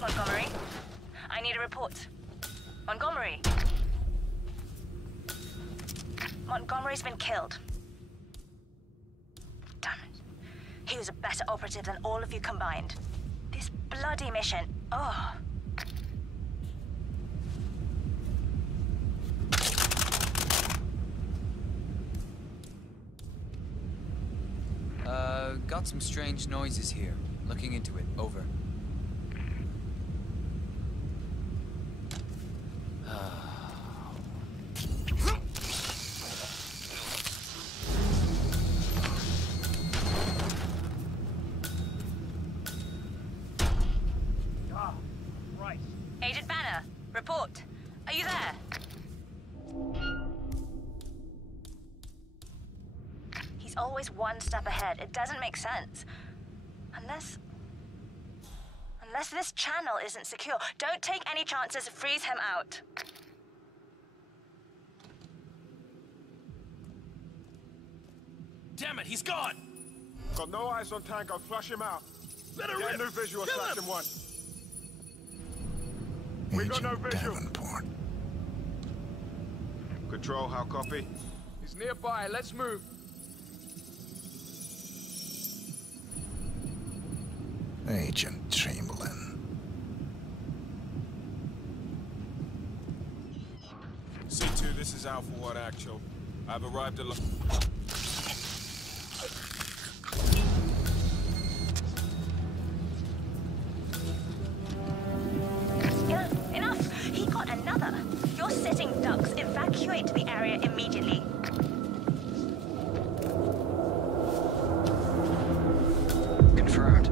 Montgomery, I need a report. Montgomery. Montgomery's been killed. Damn it. He was a better operative than all of you combined. This bloody mission. Oh. Got some strange noises here. Looking into it. Over. Agent Banner, report. Are you there? He's always one step ahead. It doesn't make sense. Unless this channel isn't secure. Don't take any chances. Freeze him out. Damn it, he's gone! Got no eyes on Tango. Flush him out. Let her Get rip. a new visual. Kill Section him. 1. We got no visual. Davenport. Control, how copy? He's nearby. Let's move. Agent Chamberlain. C2, this is Alpha 1 Actual. I've arrived at... Enough! He got another. You're sitting ducks. Evacuate the area immediately. Confirmed.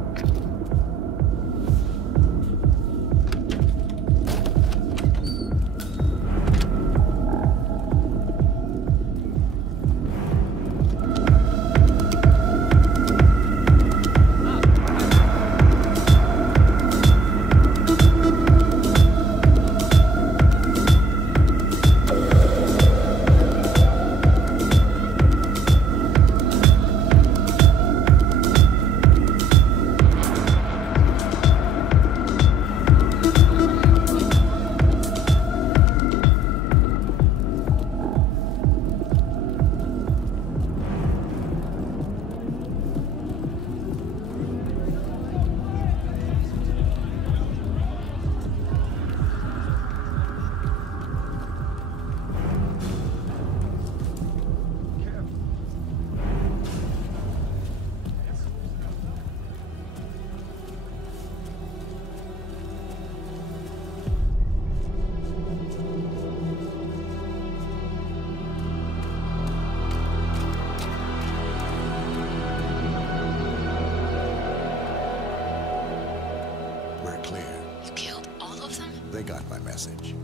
They got my message.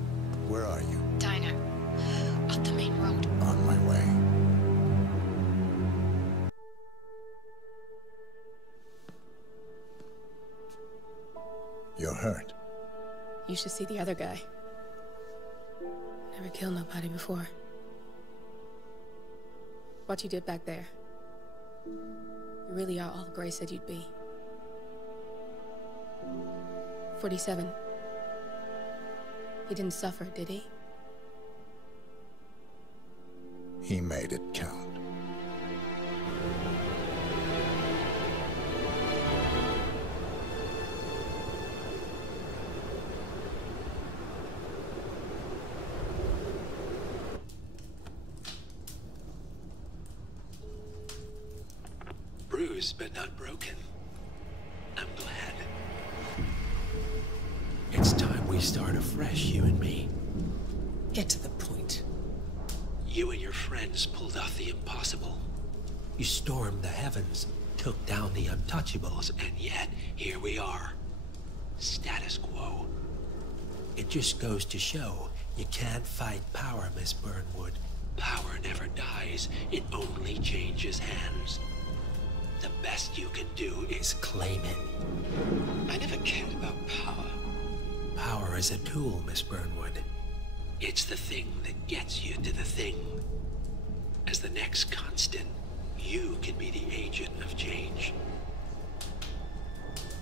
Where are you? Diner. Up the main road. On my way. You're hurt. You should see the other guy. Never killed nobody before. What you did back there. You really are all Gray said you'd be. 47. He didn't suffer, did he? He made it count. Bruised but not broken. I'm glad. It's time we start afresh, you and me. Get to the point. You and your friends pulled off the impossible. You stormed the heavens, took down the untouchables, And yet, here we are. Status quo. it just goes to show you can't fight power, Miss Burnwood. Power never dies, it only changes hands. The best you can do is claim it. I never cared about power. Power is a tool, Miss Burnwood. It's the thing that gets you to the thing. As the next constant, you can be the agent of change.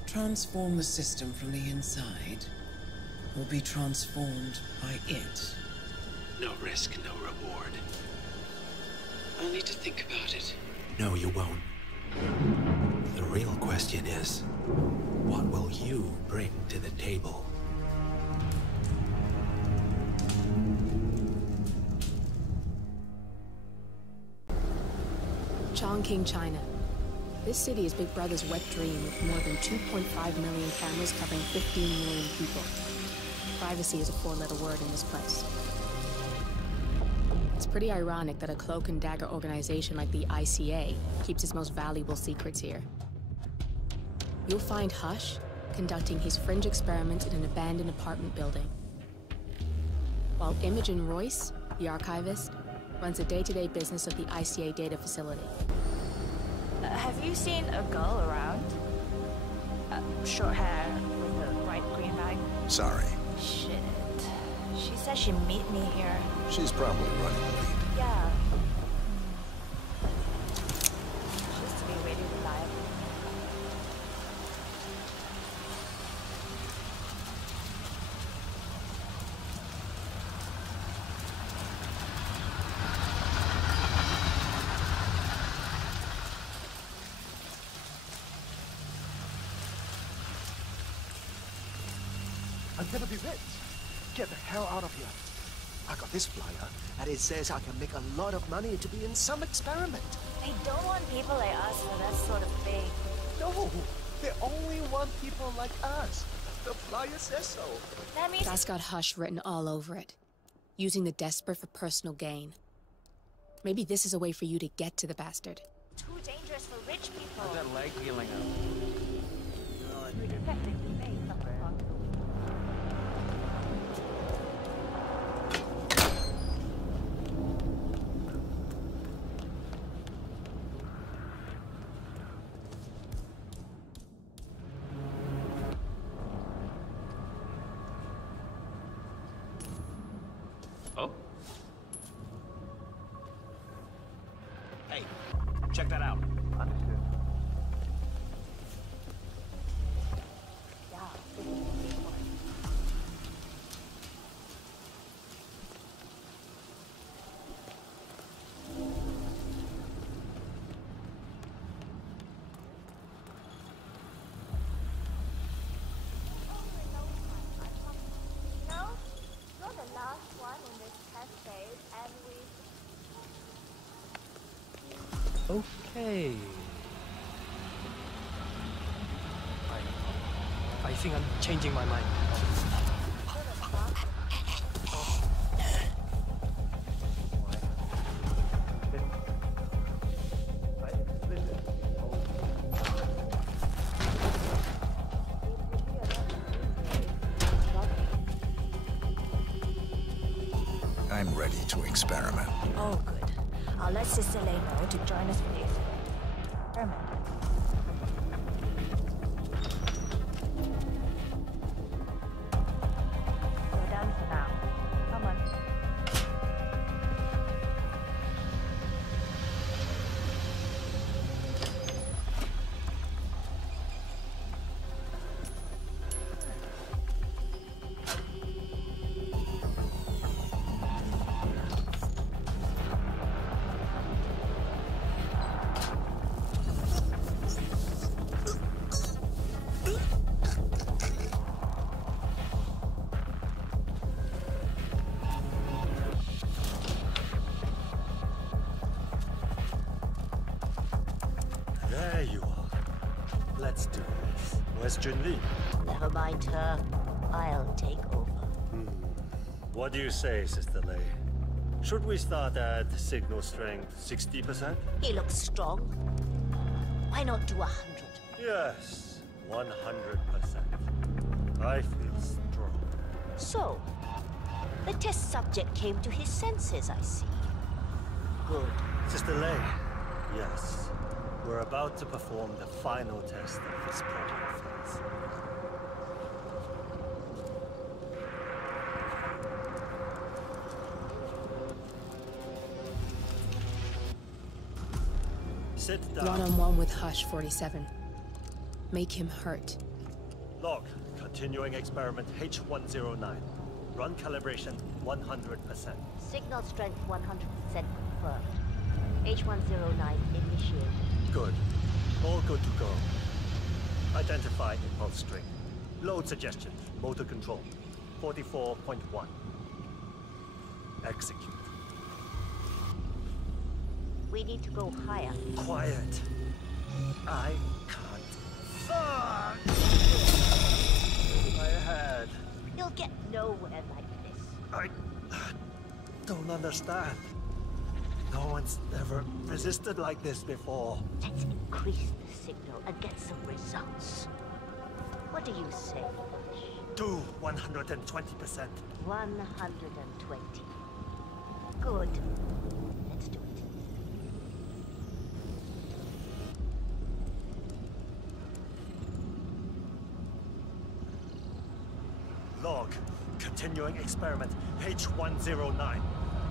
Transform the system from the inside, or be transformed by it. No risk, no reward. I'll need to think about it. No, you won't. The real question is, what will you bring to the table? Chongqing, China. This city is Big Brother's wet dream with more than 2.5 million cameras covering 15 million people. Privacy is a four-letter word in this place. It's pretty ironic that a cloak and dagger organization like the ICA keeps its most valuable secrets here. You'll find Hush conducting his fringe experiments in an abandoned apartment building, while Imogen Royce, the archivist, runs the day-to-day business of the ICA data facility. Have you seen a girl around? Short hair with a bright green bag? Sorry. Shit. She said she'd meet me here. She's probably running late. Yeah. She used to be really reliable. I'm gonna be rich. Get the hell out of here. I got this flyer, and it says I can make a lot of money to be in some experiment. They don't want people like us for that sort of thing. No, they only want people like us. The flyer says so. That means That's got Hush written all over it. Using the desperate for personal gain. Maybe this is a way for you to get to the bastard. too dangerous for rich people. How's that leg healing up? Oh? Hey, check that out. Understood. No, you're the last one in this test phase, and we... Okay. I think I'm changing my mind. I'm ready to experiment. Oh, good. I'll let Sister Lay know to join us for the experiment. We're done for now. Come on. There you are. Let's do this. Where's Junli? Never mind her. I'll take over. What do you say, Sister Lay? Should we start at signal strength 60%? He looks strong. Why not do 100? Yes, 100%. I feel strong. So, the test subject came to his senses, I see. Good. Sister Lay, yes. We're about to perform the final test of this project phase. Sit down. One-on-one with Hush 47. Make him hurt. Log, continuing experiment H109. Run calibration 100%. Signal strength 100% confirmed. H109 initiated. Good. All good to go. Identify impulse string. Load suggestion. Motor control. 44.1. Execute. We need to go higher. Quiet. I can't. Fuck! My head. You'll get nowhere like this. I don't understand. No one's ever resisted like this before. Let's increase the signal and get some results. What do you say? Do 120%. 120. Good. Let's do it. Log. Continuing experiment H109.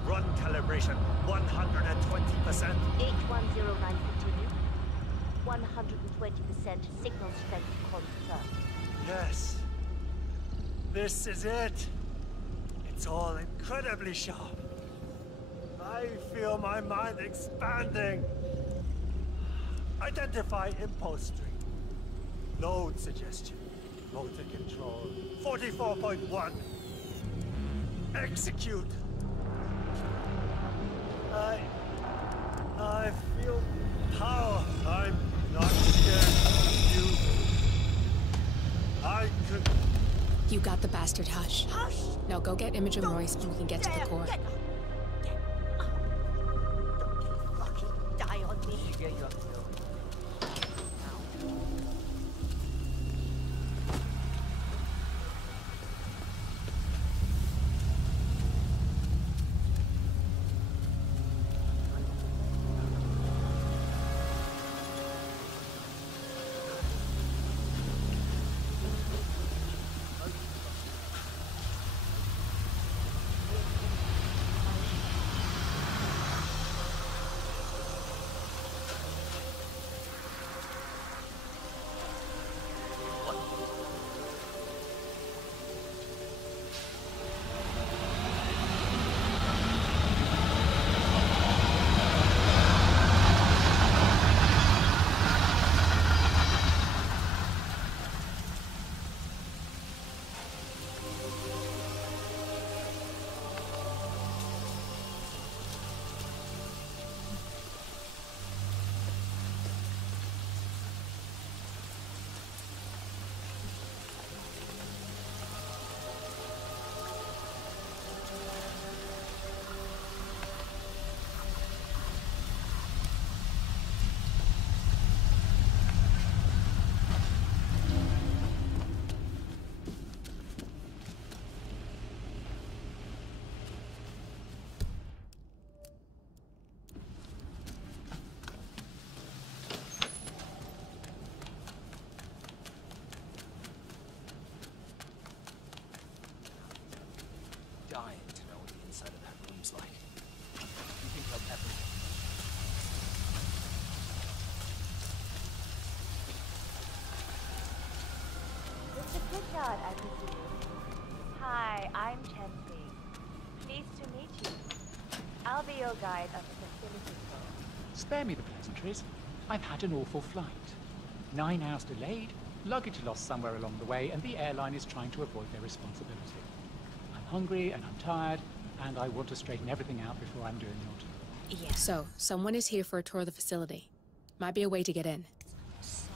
Run calibration 120%. H109 continue. 120% signal strength confirmed. Yes. This is it. It's all incredibly sharp. I feel my mind expanding. Identify impulse string. Load suggestion. Motor control 44.1. Execute. I feel power. I'm not scared. I could... You got the bastard, Hush. Hush! Now go get Imogen Royce and we can get to the core. Don't fucking die on me. seems like. You think they'll ever... Mr. Pritchard, I presume. Hi, I'm Chen. Pleased to meet you. I'll be your guide of the facility tour. Spare me the pleasantries. I've had an awful flight. 9 hours delayed, luggage lost somewhere along the way, and the airline is trying to avoid their responsibility. I'm hungry and I'm tired, and I want to straighten everything out before I'm doing your tour. Yeah. So, someone is here for a tour of the facility. Might be a way to get in. Yes.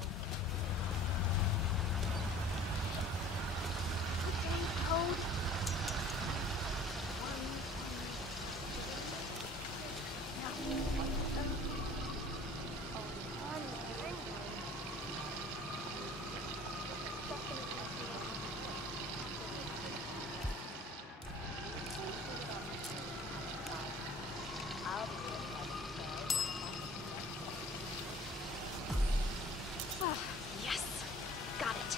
Got it.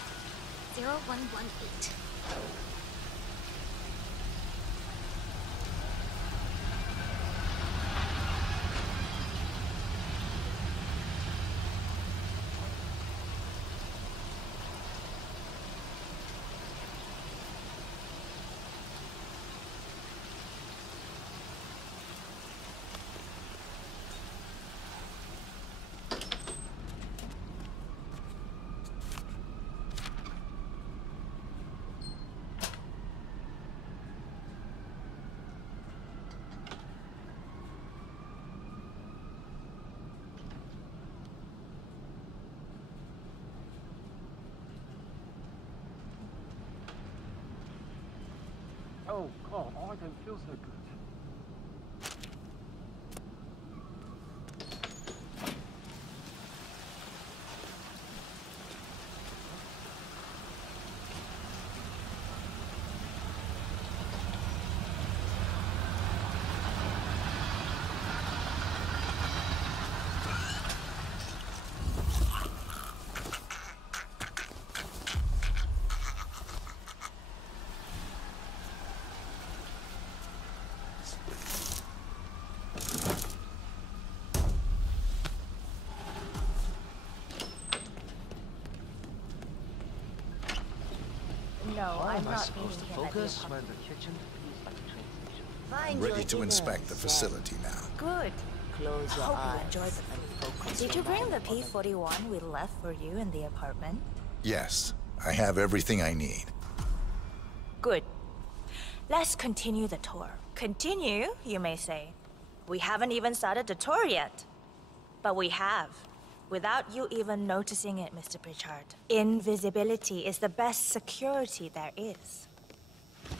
0118. Oh, God, I don't feel so good. No, I'm not supposed to meaning focus him when the kitchen feels like a train station? I'm ready to inspect the facility now. Good. Close your Hope eyes you enjoyed the and focus Did your you bring the mind on P-41 we left for you in the apartment? Yes, I have everything I need. Good. Let's continue the tour. Continue, you may say. We haven't even started the tour yet. But we have. Without you even noticing it, Mr. Pritchard. Invisibility is the best security there is.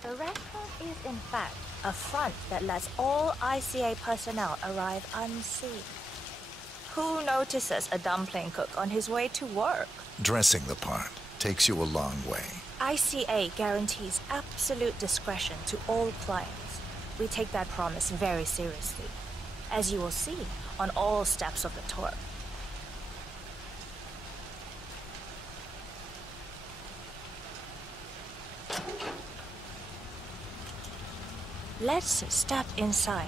The restaurant is, in fact, a front that lets all ICA personnel arrive unseen. Who notices a dumpling cook on his way to work? Dressing the part takes you a long way. ICA guarantees absolute discretion to all clients. We take that promise very seriously, as you will see on all steps of the tour. Let's step inside.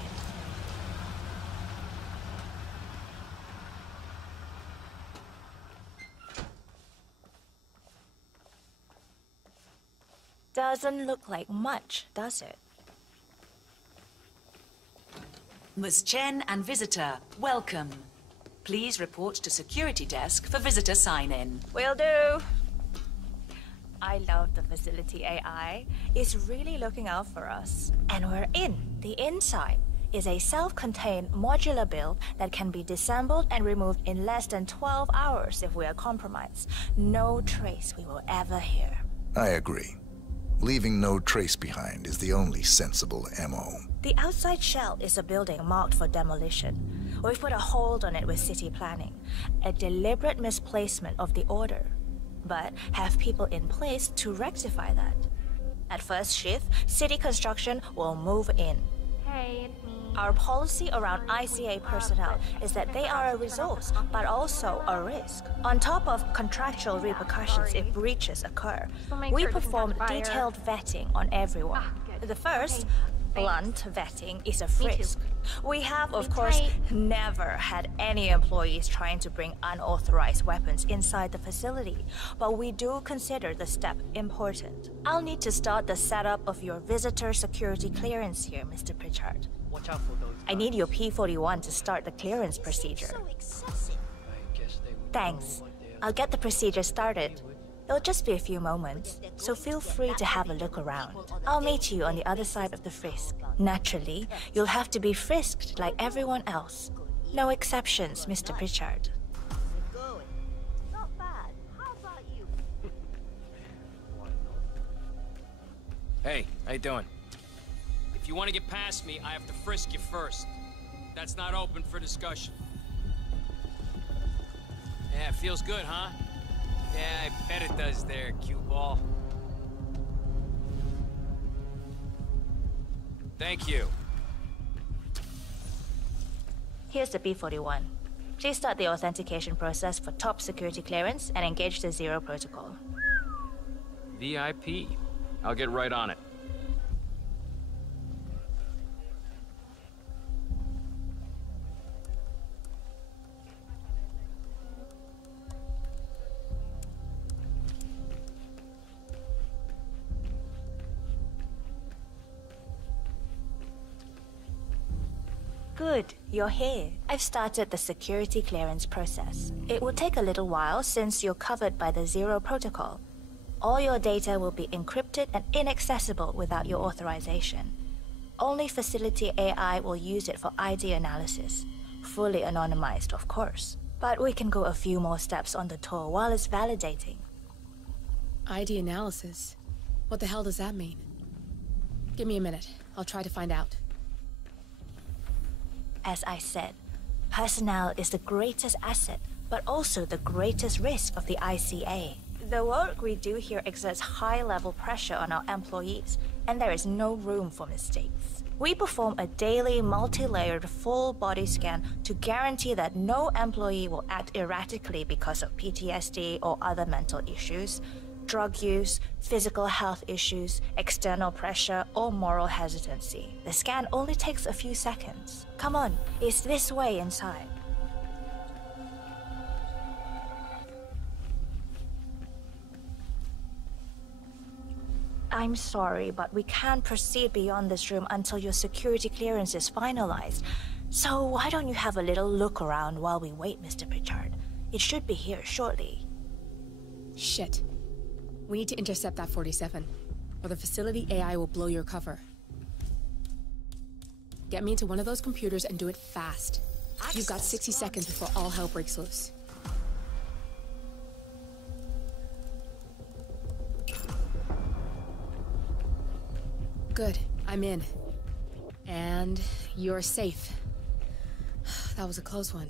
Doesn't look like much, does it? Ms. Chen and visitor, welcome. Please report to security desk for visitor sign-in. Will do. I love the facility AI. It's really looking out for us. And we're in. The inside is a self-contained modular build that can be disassembled and removed in less than 12 hours if we are compromised. No trace we will ever hear. I agree. Leaving no trace behind is the only sensible MO. The outside shell is a building marked for demolition. We've put a hold on it with city planning. A deliberate misplacement of the order. But have people in place to rectify that. At first shift, city construction will move in. Hey, it's me. Our policy around ICA personnel is that they are a resource, but also a risk. On top of contractual repercussions if breaches occur, we perform detailed vetting on everyone. The first, blunt vetting is a frisk. We have, of course, never had any employees trying to bring unauthorized weapons inside the facility, but we do consider the step important. I'll need to start the setup of your visitor security clearance here, Mr. Pritchard. Watch out for those. I need your P-41 to start the clearance procedure. Thanks. I'll get the procedure started. It'll just be a few moments, so feel free to have a look around. I'll meet you on the other side of the frisk. Naturally, you'll have to be frisked like everyone else. No exceptions, Mr. Pritchard. Not bad. How about you? Hey, how you doing? If you want to get past me, I have to frisk you first. That's not open for discussion. Yeah, feels good, huh? Yeah, I bet it does there, cue ball. Thank you. Here's the P-41. Please start the authentication process for top security clearance and engage the Zero Protocol. VIP. I'll get right on it. Good, you're here. I've started the security clearance process. It will take a little while since you're covered by the Zero Protocol. All your data will be encrypted and inaccessible without your authorization. Only facility AI will use it for ID analysis. Fully anonymized, of course. But we can go a few more steps on the tour while it's validating. ID analysis? What the hell does that mean? Give me a minute. I'll try to find out. As I said, personnel is the greatest asset, but also the greatest risk of the ICA. The work we do here exerts high-level pressure on our employees, and there is no room for mistakes. We perform a daily, multi-layered, full-body scan to guarantee that no employee will act erratically because of PTSD or other mental issues, drug use, physical health issues, external pressure, or moral hesitancy. The scan only takes a few seconds. Come on, it's this way inside. I'm sorry, but we can't proceed beyond this room until your security clearance is finalized. So why don't you have a little look around while we wait, Mr. Pritchard? It should be here shortly. Shit. We need to intercept that 47, or the facility AI will blow your cover. Get me into one of those computers and do it fast. You've got 60 seconds before all hell breaks loose. Good, I'm in. And you're safe. That was a close one.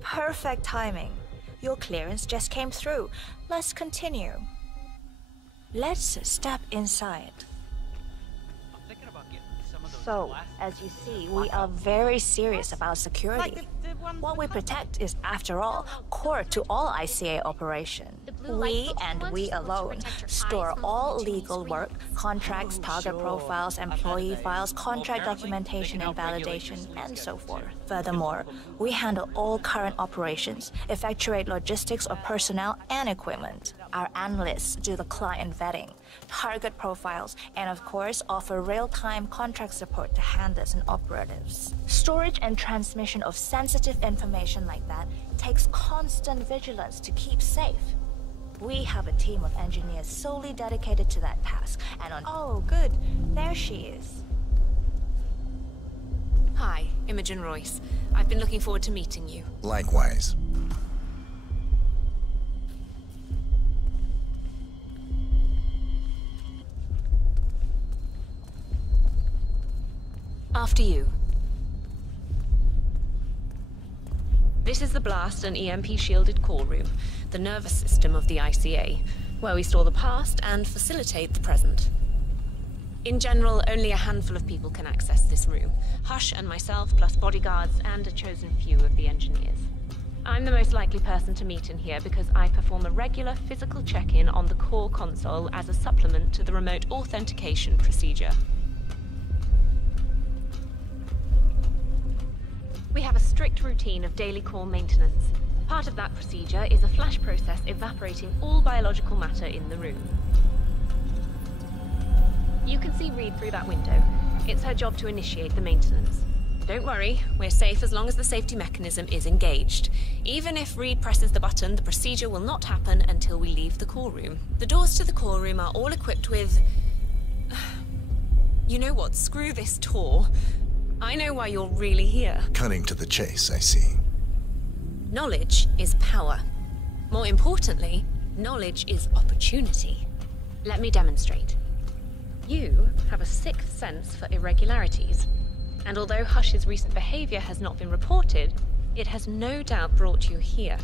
Perfect timing. Your clearance just came through. Let's continue. Let's step inside. So, as you see, we are very serious about security. What we protect is, after all, core to all ICA operation. We, and we alone, store all legal work, contracts, target profiles, employee files, contract documentation and validation, and so forth. Furthermore, we handle all current operations, effectuate logistics of personnel and equipment. Our analysts do the client vetting, target profiles, and of course offer real-time contract support to handlers and operatives. Storage and transmission of sensitive information like that takes constant vigilance to keep safe. We have a team of engineers solely dedicated to that task, and on— Oh, good. There she is. Hi, Imogen Royce. I've been looking forward to meeting you. Likewise. After you. This is the blast and EMP-shielded call room, the nervous system of the ICA, where we store the past and facilitate the present. In general, only a handful of people can access this room. Hush and myself, plus bodyguards and a chosen few of the engineers. I'm the most likely person to meet in here because I perform a regular physical check-in on the core console as a supplement to the remote authentication procedure. We have a strict routine of daily core maintenance. Part of that procedure is a flash process evaporating all biological matter in the room. You can see Reed through that window. It's her job to initiate the maintenance. Don't worry, we're safe as long as the safety mechanism is engaged. Even if Reed presses the button, the procedure will not happen until we leave the core room. The doors to the core room are all equipped with... You know what? Screw this tour. I know why you're really here. Cutting to the chase, I see. Knowledge is power. More importantly, knowledge is opportunity. Let me demonstrate. You have a sixth sense for irregularities. And although Hush's recent behavior has not been reported, it has no doubt brought you here.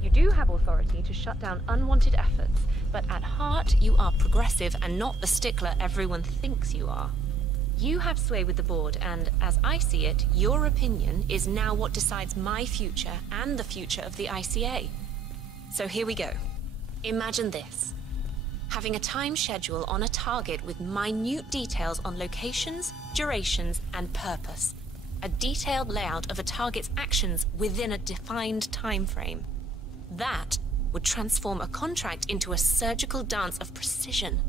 You do have authority to shut down unwanted efforts, but at heart you are progressive and not the stickler everyone thinks you are. You have sway with the board, and as I see it, your opinion is now what decides my future and the future of the ICA. So here we go. Imagine this. Having a time schedule on a target with minute details on locations, durations, and purpose. A detailed layout of a target's actions within a defined time frame. That would transform a contract into a surgical dance of precision.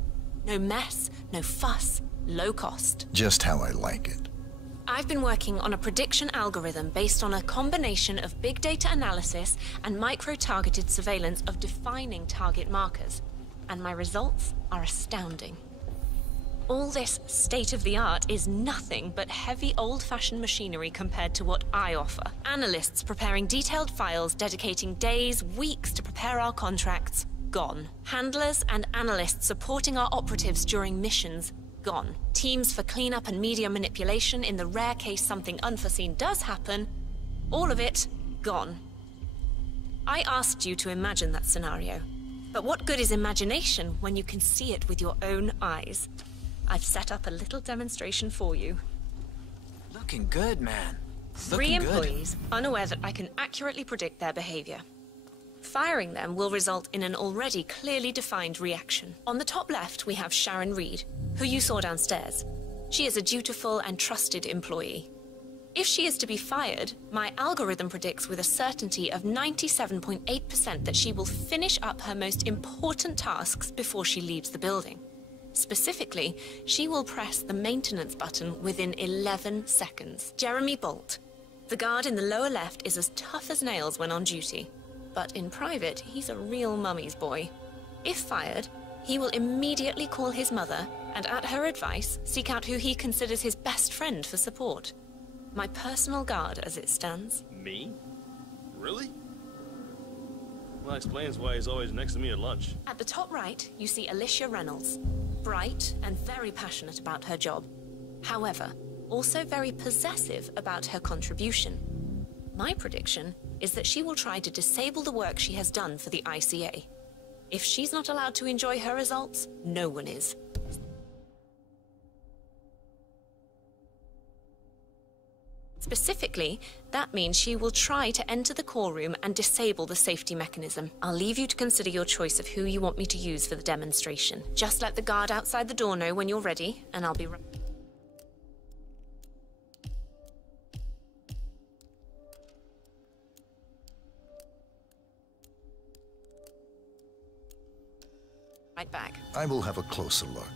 No mess, no fuss, low cost. Just how I like it. I've been working on a prediction algorithm based on a combination of big data analysis and micro-targeted surveillance of defining target markers. And my results are astounding. All this state-of-the-art is nothing but heavy old-fashioned machinery compared to what I offer. Analysts preparing detailed files, dedicating days, weeks to prepare our contracts, gone. Handlers and analysts supporting our operatives during missions, gone. Teams for cleanup and media manipulation in the rare case something unforeseen does happen, all of it, gone. I asked you to imagine that scenario. But what good is imagination when you can see it with your own eyes? I've set up a little demonstration for you. Looking good, man. Three employees, unaware that I can accurately predict their behavior. Firing them will result in an already clearly defined reaction. On the top left, we have Sharon Reed, who you saw downstairs. She is a dutiful and trusted employee. If she is to be fired, my algorithm predicts with a certainty of 97.8% that she will finish up her most important tasks before she leaves the building. Specifically, she will press the maintenance button within 11 seconds. Jeremy Bolt. The guard in the lower left is as tough as nails when on duty. But in private, he's a real mummy's boy. If fired, he will immediately call his mother and, at her advice, seek out who he considers his best friend for support. My personal guard, as it stands. Me? Really? Well, that explains why he's always next to me at lunch. At the top right, you see Alicia Reynolds. Bright and very passionate about her job. However, also very possessive about her contribution. My prediction is that she will try to disable the work she has done for the ICA. If she's not allowed to enjoy her results, no one is. Specifically, that means she will try to enter the core room and disable the safety mechanism. I'll leave you to consider your choice of who you want me to use for the demonstration. Just let the guard outside the door know when you're ready, and I'll be right back. I will have a closer look.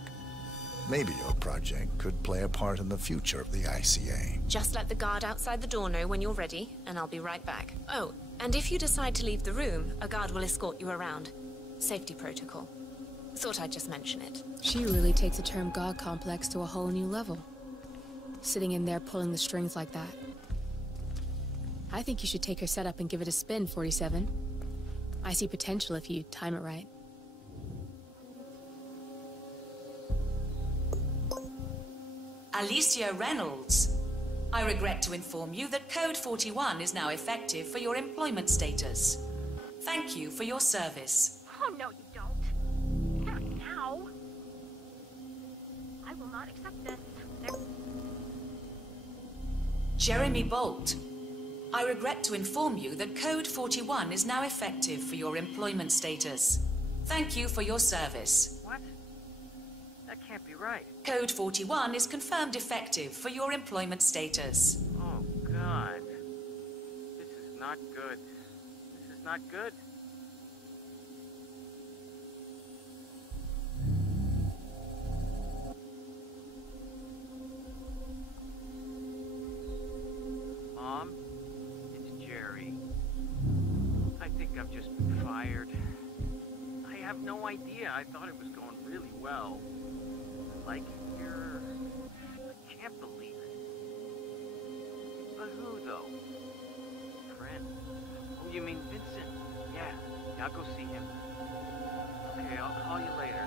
Maybe your project could play a part in the future of the ICA. Just let the guard outside the door know when you're ready, and I'll be right back. Oh, and if you decide to leave the room, a guard will escort you around. Safety protocol. Thought I'd just mention it. She really takes the term God complex to a whole new level. Sitting in there pulling the strings like that. I think you should take her setup and give it a spin, 47. I see potential if you time it right. Alicia Reynolds. I regret to inform you that Code 41 is now effective for your employment status. Thank you for your service. Oh, no, you don't. Not now. I will not accept this. Jeremy Bolt. I regret to inform you that Code 41 is now effective for your employment status. Thank you for your service. What? That can't be right. Code 41 is confirmed effective for your employment status. Oh, God. This is not good. This is not good. Mom, it's Jerry. I think I've just been fired. I have no idea. I thought it was going really well. I like it here. I can't believe it. But who, though? Friend. Oh, you mean Vincent? Yeah, I'll go see him. Okay, I'll call you later.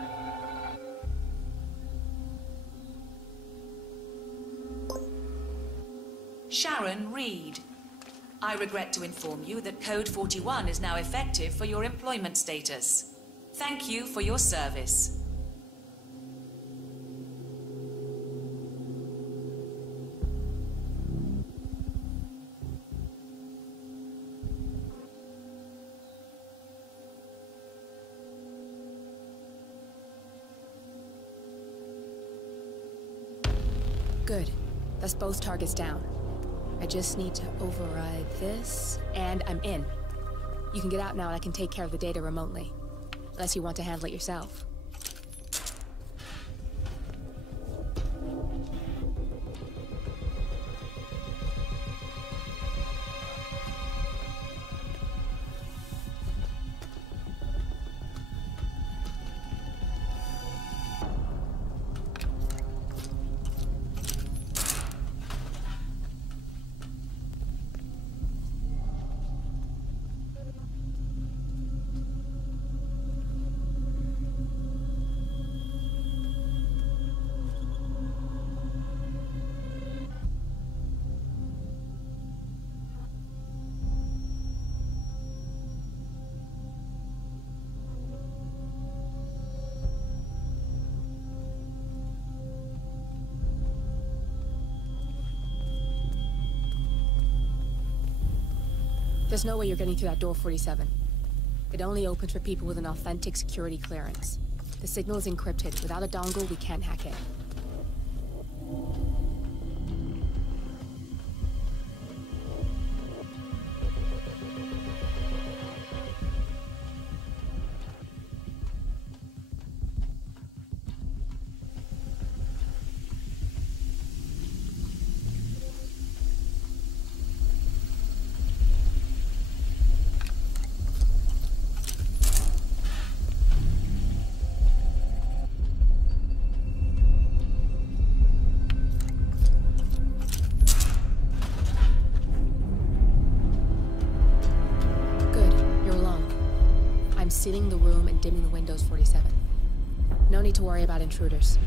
Sharon Reed. I regret to inform you that Code 41 is now effective for your employment status. Thank you for your service. Good. That's both targets down. I just need to override this, and I'm in. You can get out now and I can take care of the data remotely. Unless you want to handle it yourself. There's no way you're getting through that door 47. It only opens for people with an authentic security clearance. The signal is encrypted. Without a dongle, we can't hack it. Sealing the room and dimming the windows 47. No need to worry about intruders.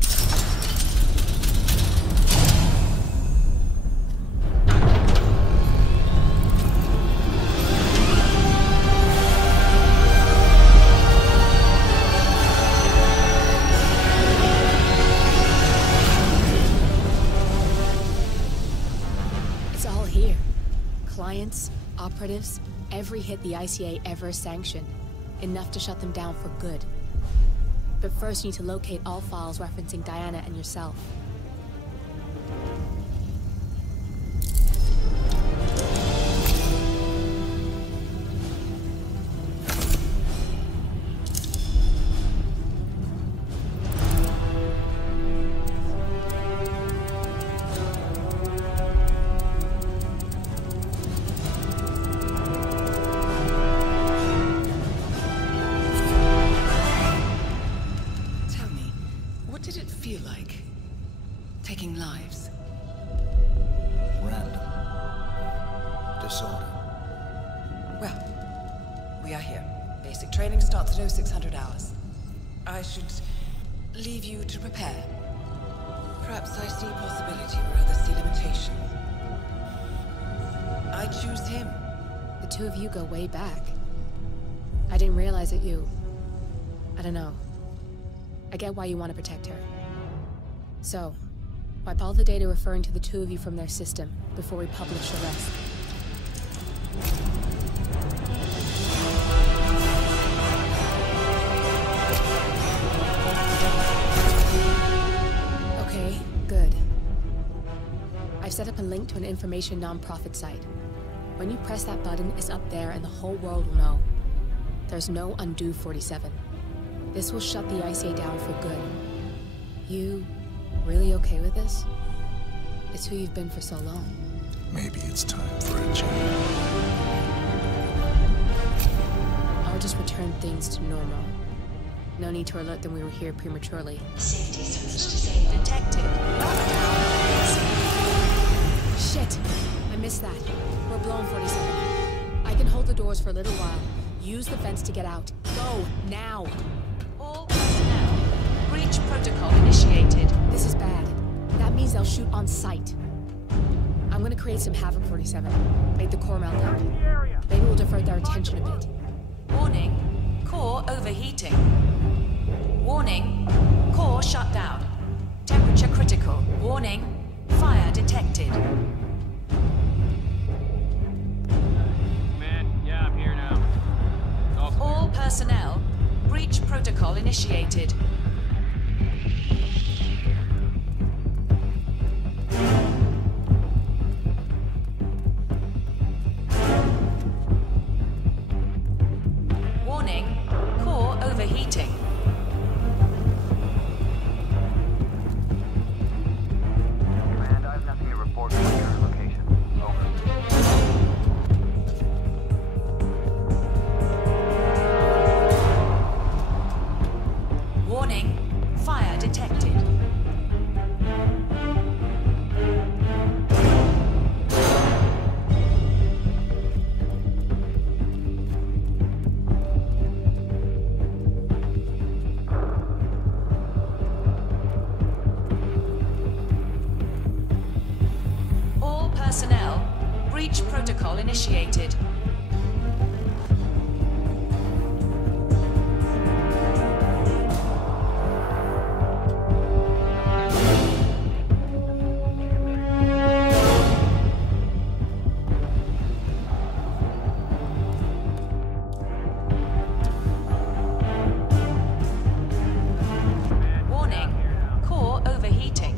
It's all here. Clients, operatives, every hit the ICA ever sanctioned. Enough to shut them down for good. But first you need to locate all files referencing Diana and yourself. At 0600 hours. I should leave you to prepare. Perhaps I see possibility where others see limitation. I choose him. The two of you go way back. I didn't realize that you... I don't know. I get why you want to protect her. So, wipe all the data referring to the two of you from their system before we publish the rest. Okay, good. I've set up a link to an information non-profit site. When you press that button, it's up there and the whole world will know. There's no undo 47. This will shut the ICA down for good. You really okay with this? It's who you've been for so long. Maybe it's time for a change. I'll just return things to normal. No need to alert them we were here prematurely. Safety switch detected. Shit! I missed that. We're blown, 47. I can hold the doors for a little while. Use the vents to get out. Go, now! All personnel. Breach protocol initiated. This is bad. That means they'll shoot on sight. I'm gonna create some havoc, 47. Make the core melt down. Maybe we'll divert their attention a bit. Warning. Core overheating. Warning. Core shut down. Temperature critical. Warning. Fire detected. Man, yeah, I'm here now. All personnel. Breach protocol initiated. Warning. Core overheating. Command, I have nothing to report from your location. Over. Warning. Fire detected. All personnel. Breach protocol initiated. Warning. Core overheating.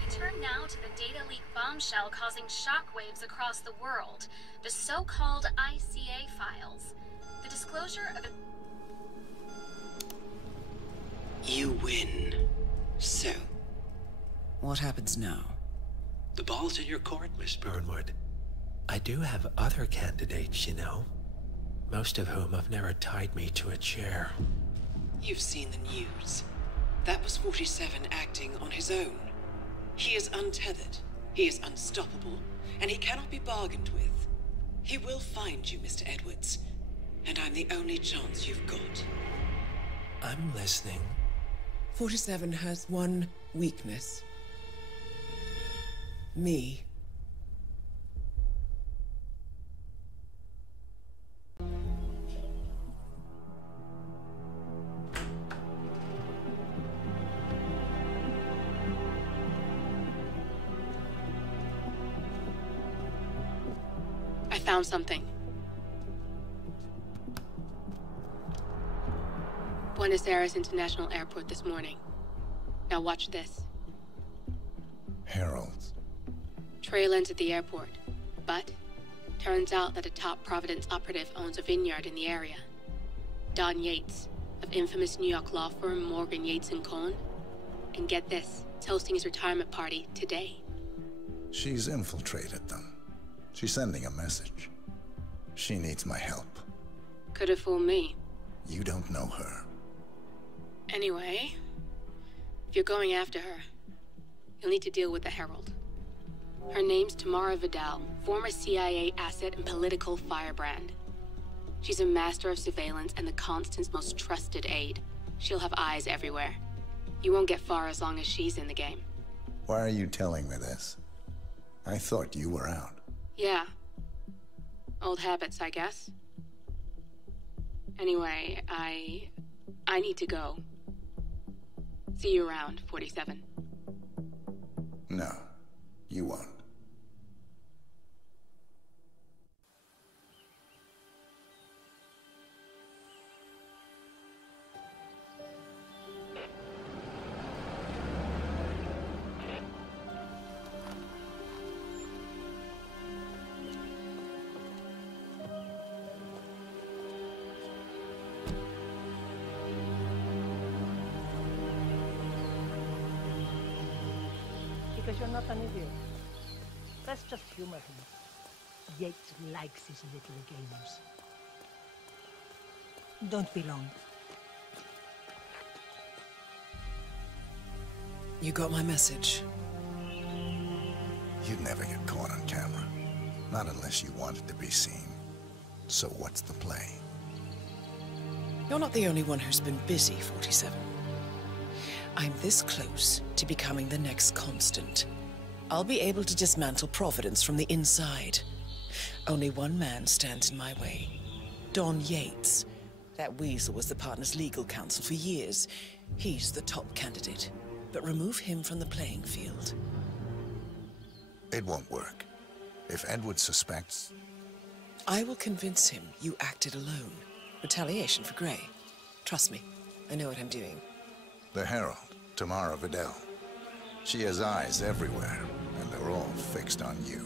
We turn now to the data leak bombshell causing shockwaves across the world, the so-called ICA files. The disclosure of a... You win. So, What happens now? the ball's in your court, Miss Burnwood. I do have other candidates, you know. Most of whom have never tied me to a chair. You've seen the news. That was 47 acting on his own. He is untethered, he is unstoppable, and he cannot be bargained with. He will find you, Mr. Edwards, and I'm the only chance you've got. I'm listening. 47 has one weakness. Me. I found something. Buenos Aires International Airport this morning. Now watch this. Heralds. Trail ends at the airport, but turns out that a top Providence operative owns a vineyard in the area. Don Yates, of infamous New York law firm Morgan, Yates & Cohn. And get this, is hosting his retirement party today. She's infiltrated them. She's sending a message. She needs my help. Could have fooled me. You don't know her. Anyway, If you're going after her, you'll need to deal with the Herald. Her name's Tamara Vidal, former CIA asset and political firebrand. She's a master of surveillance and the Constant's most trusted aide. She'll have eyes everywhere. You won't get far as long as she's in the game. Why are you telling me this? I thought you were out. Yeah. Old habits, I guess. Anyway, I need to go. See you around, 47. No, you won't. Because you're not an idiot. Let's just humor him. Yates likes his little games. Don't be long. You got my message. You'd never get caught on camera. Not unless you wanted to be seen. So what's the play? You're not the only one who's been busy, 47. I'm this close to becoming the next Constant. I'll be able to dismantle Providence from the inside. Only one man stands in my way. Don Yates. That weasel was the partner's legal counsel for years. He's the top candidate. But remove him from the playing field. It won't work. If Edward suspects... I will convince him you acted alone. Retaliation for Gray. Trust me, I know what I'm doing. The Herald, Tamara Vidal. She has eyes everywhere, and they're all fixed on you.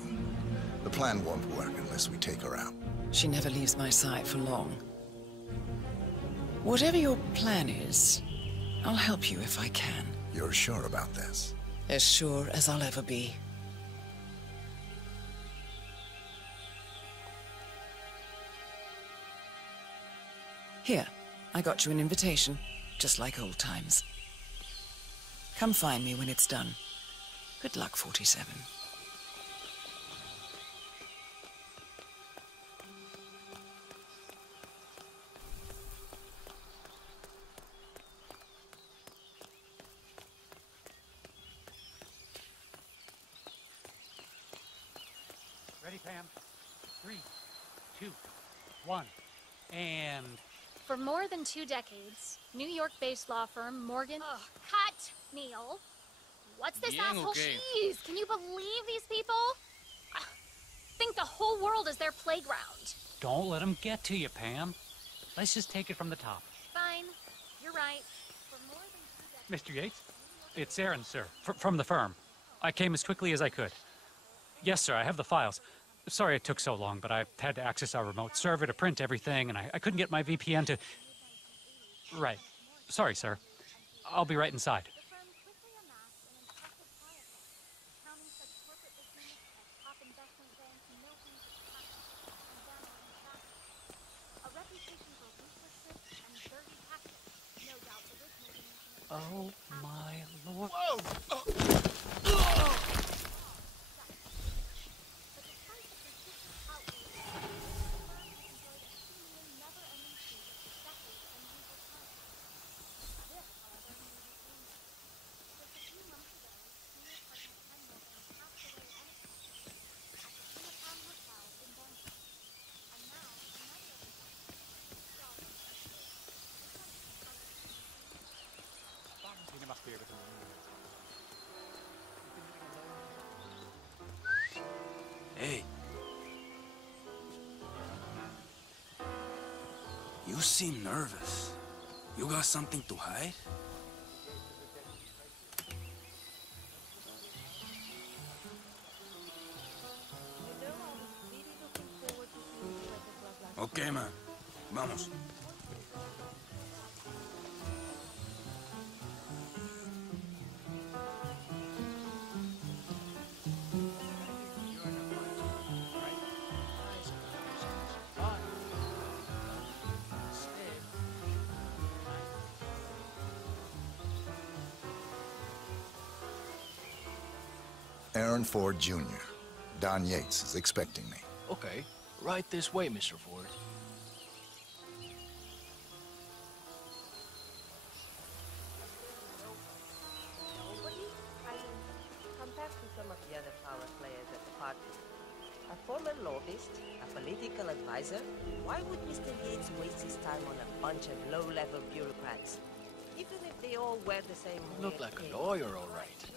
The plan won't work unless we take her out. She never leaves my side for long. Whatever your plan is, I'll help you if I can. You're sure about this? As sure as I'll ever be. Here, I got you an invitation, just like old times. Come find me when it's done. Good luck, 47. Ready, Pam? 3, 2, 1, and... For more than 2 decades, New York-based law firm Morgan... Ugh, cut, Neil. What's this asshole? Okay. Jeez, can you believe these people? Think the whole world is their playground. Don't let him get to you, Pam. Let's just take it from the top. Fine, you're right. For more than 2 decades... Mr. Yates? It's Aaron, sir, from the firm. I came as quickly as I could. Yes, sir, I have the files. Sorry it took so long, but I had to access our remote server to print everything, and I couldn't get my VPN to... Right. Sorry, sir. I'll be right inside. Oh, my lord. Whoa! Hey. You seem nervous. You got something to hide? Okay, man. Vamos. Aaron Ford Jr. Don Yates is expecting me. Okay. Right this way, Mr. Ford. Compared to some of the other power players at the party, a former lobbyist, a political advisor, why would Mr. Yates waste his time on a bunch of low-level bureaucrats? Even if they all wear the same... Look like a lawyer, all right.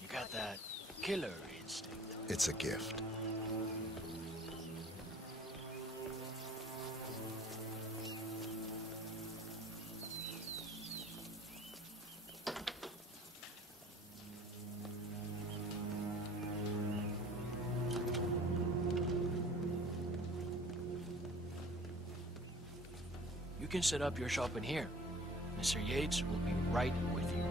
You got that killer instinct. It's a gift. You can set up your shop in here. Mr. Yates will be right with you.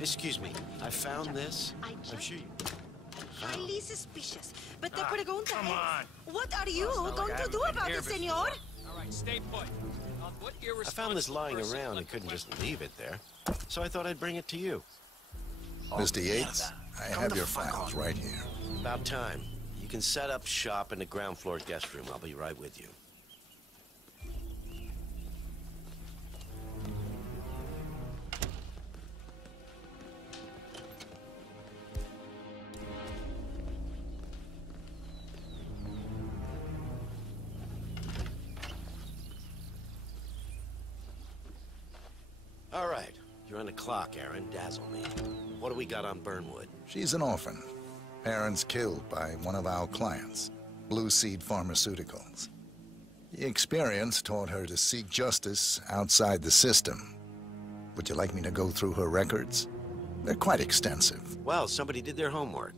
Excuse me, I found this. I'm sure you... Highly suspicious. But the pregunta come on. what are you going to do about it, senor? All right, stay put. What I found this lying around and couldn't just leave it there. So I thought I'd bring it to you. Mr. Yates, I have your files right here. About time. You can set up shop in the ground floor guest room. I'll be right with you. All right. You're on the clock, Aaron. Dazzle me. What do we got on Burnwood? She's an orphan. Parents killed by one of our clients, Blue Seed Pharmaceuticals. The experience taught her to seek justice outside the system. Would you like me to go through her records? They're quite extensive. Well, somebody did their homework.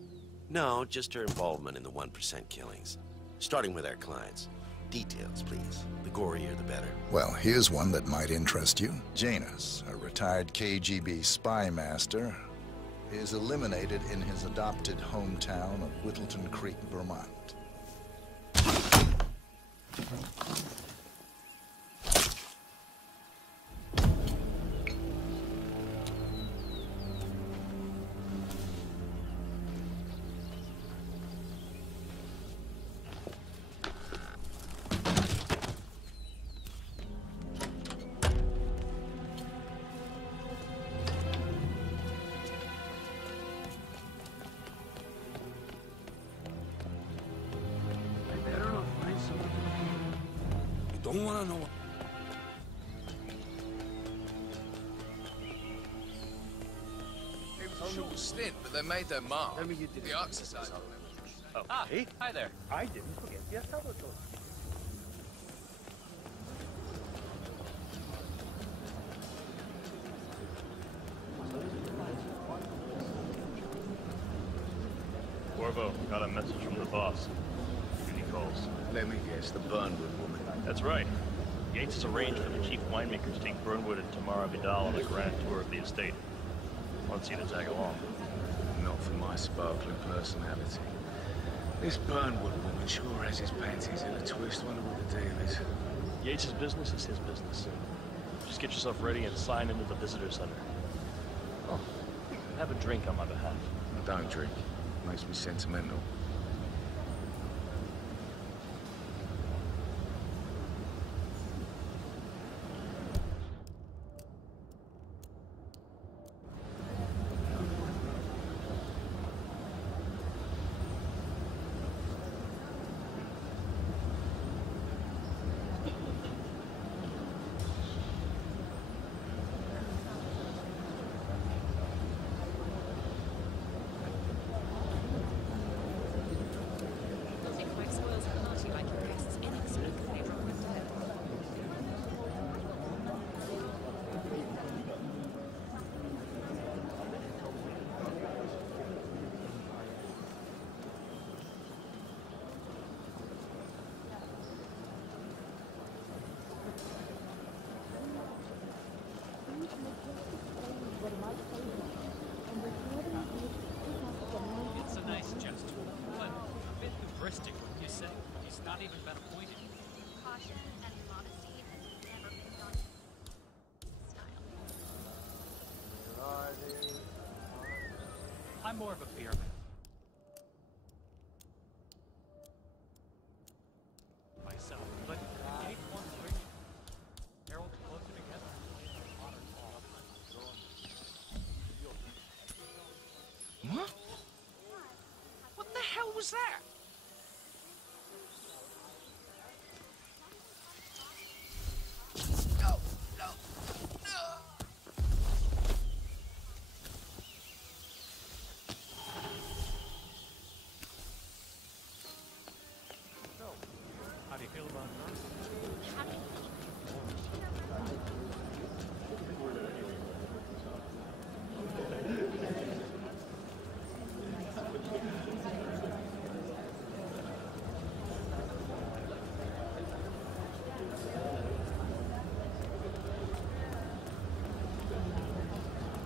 No, just her involvement in the 1% killings. Starting with our clients. Details, please. The gorier, the better. Well, here's one that might interest you. Janus, a retired KGB spy master, is eliminated in his adopted hometown of Whittleton Creek, Vermont. Don't wanna know. It was a short stint, but they made their mark. The exercise. Oh, hey. Hi there. I didn't forget the Salvatore. Corvo, got a message from the boss. Duty calls. Let me guess, the Burnwood woman. That's right. Yates has arranged for the chief winemaker to take Burnwood and Tamara Vidal on a grand tour of the estate. Wants you to tag along. Not for my sparkling personality. This Burnwood woman sure has his panties in a twist. Wonder what the deal is. Yates' business is his business. Just get yourself ready and sign into the visitor center. Oh, have a drink on my behalf. I don't drink. Makes me sentimental. It's a nice gesture, but a bit hubristic, wouldn't you say? He's not even been appointed. Caution and modesty has never been done. I'm more of a beer man. Myself, but Yates wants to bring Harold closer together. What? What the hell was that? No, no, no. So, how do you feel about her?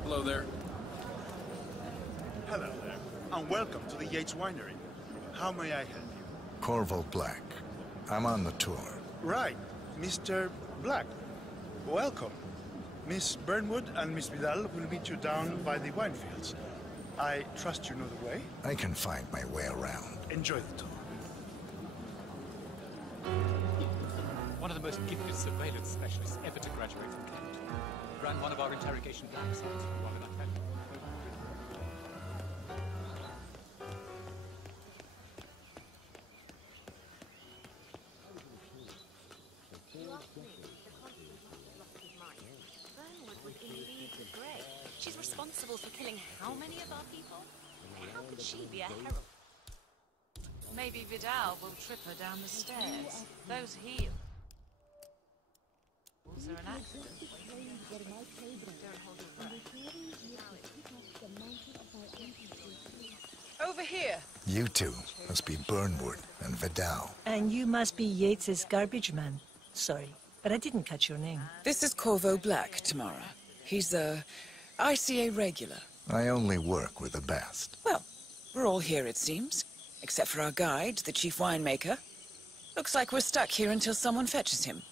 Hello there. Hello there, and welcome to the Yates Winery. How may I help you? Corvo Black. I'm on the tour. Right, Mr. Black. Welcome. Miss Burnwood and Miss Vidal will meet you down by the wine fields. I trust you know the way? I can find my way around. Enjoy the tour. One of the most gifted surveillance specialists ever to graduate from Kent. Ran one of our interrogation black sites for one of that family. Burnwood was in league with Grey. She's responsible for killing how many of our people? How could she be a herald? Maybe Vidal will trip her down the stairs. Those heels are an accident. Don't hold your breath. Over here. You two must be Burnwood and Vidal. And you must be Yates's garbage man. Sorry, but I didn't catch your name. This is Corvo Black, Tamara. He's a ICA regular. I only work with the best. Well, we're all here, it seems. Except for our guide, the chief winemaker. Looks like we're stuck here until someone fetches him.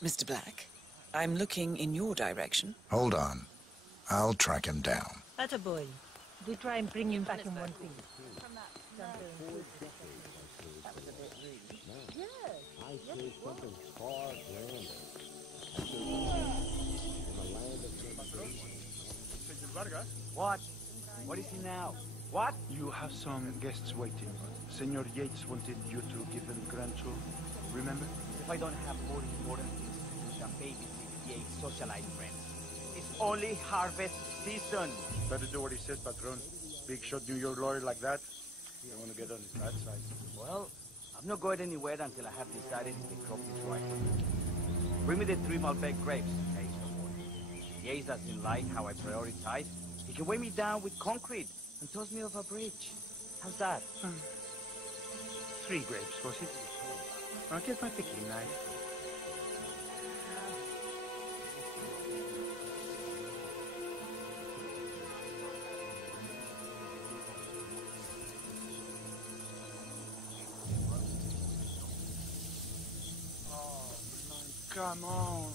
Mr. Black, I'm looking in your direction. Hold on. I'll track him down. Attaboy. Do try and bring him back in one piece. I say something far grander. What? What is he now? What? You have some guests waiting. Senor Yates wanted you to give them grand tour. Remember? If I don't have more important things than babysit Yates socialite friends. It's only harvest season. Better do what he says, Patron. Big shot New York lawyer like that. You don't want to get on his bad side. Well, I'm not going anywhere until I have decided if the crop is right. Bring me the 3 Malbec grapes, okay? Yates doesn't like how I prioritize. He can weigh me down with concrete and toss me off a bridge. How's that? 3 grapes, was it? I'll get my picking knife. come on.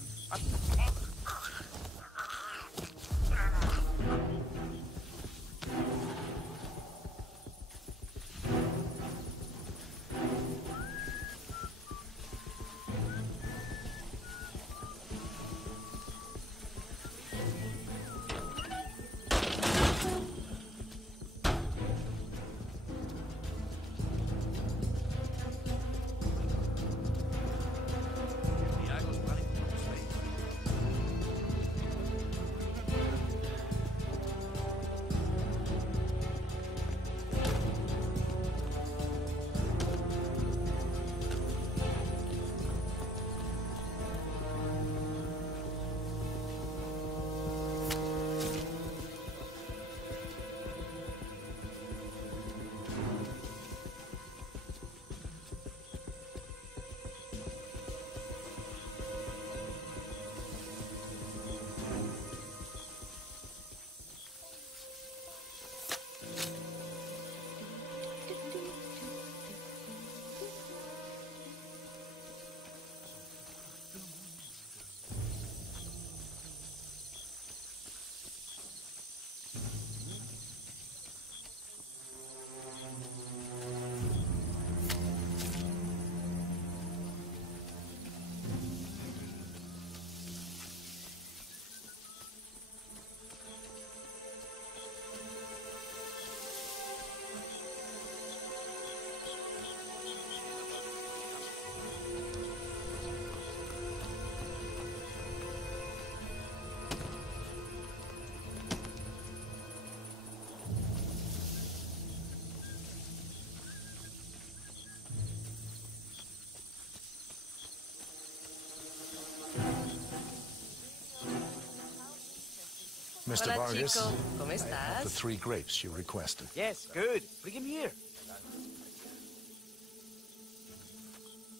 Mr. Hola, Vargas, chico. ¿Cómo I estás? have the 3 grapes you requested. Yes, good. Bring him here.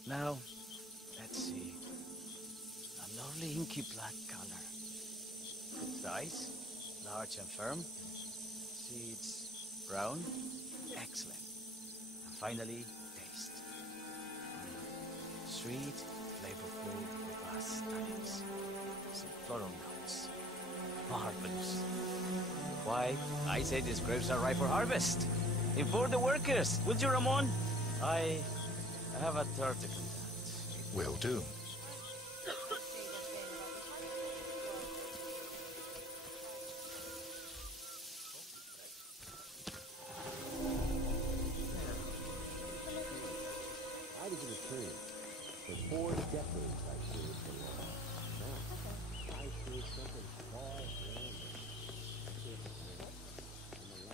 Now, let's see. A lovely inky black color. Good size, large and firm. Seeds brown. Excellent. And finally, taste. Sweet, flavorful, robust tannins. Some floral notes. Marvelous. Why, I say these grapes are ripe for harvest. Inform the workers, will you, Ramon? I have a third to conduct. Will do. How did it occur? For 4 decades, I served the law. Now, I see something far beyond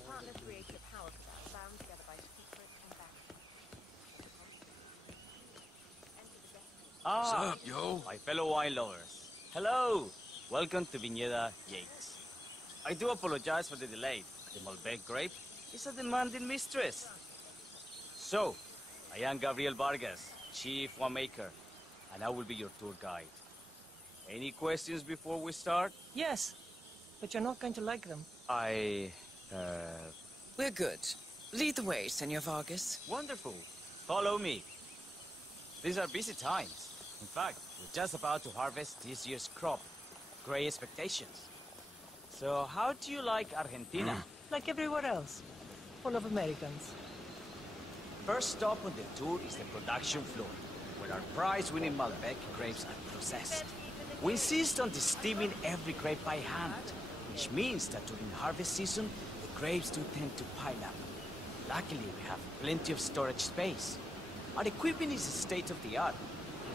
Partners created a power plant bound together by secret and back. Ah, What's up, yo? my fellow wine lovers. Hello. Welcome to Viñeda Yates. I do apologize for the delay. The Malbec grape is a demanding mistress. So, I am Gabriel Vargas, Chief Winemaker, and I will be your tour guide. Any questions before we start? Yes, but you're not going to like them. We're good. Lead the way, Senor Vargas. Wonderful. Follow me. These are busy times. In fact, we're just about to harvest this year's crop. Great expectations. So, how do you like Argentina? Like everywhere else. Full of Americans. First stop on the tour is the production floor, where our prize-winning Malbec grapes are processed. We insist on steaming every grape by hand, which means that during harvest season, the grapes do tend to pile up. Luckily, we have plenty of storage space. Our equipment is state-of-the-art,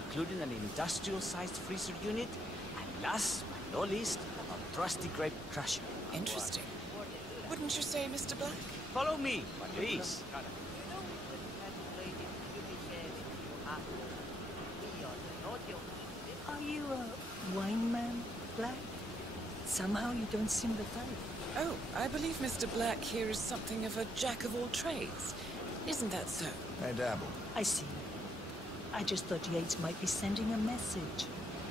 including an industrial-sized freezer unit, and last but not least, a trusty grape crusher. Interesting. Wouldn't you say, Mr. Black? Follow me, please. Are you a wine man, Black? Somehow you don't seem the type. Oh, I believe Mr. Black here is something of a jack-of-all-trades. Isn't that so? I dabble. I see. I just thought Yates might be sending a message.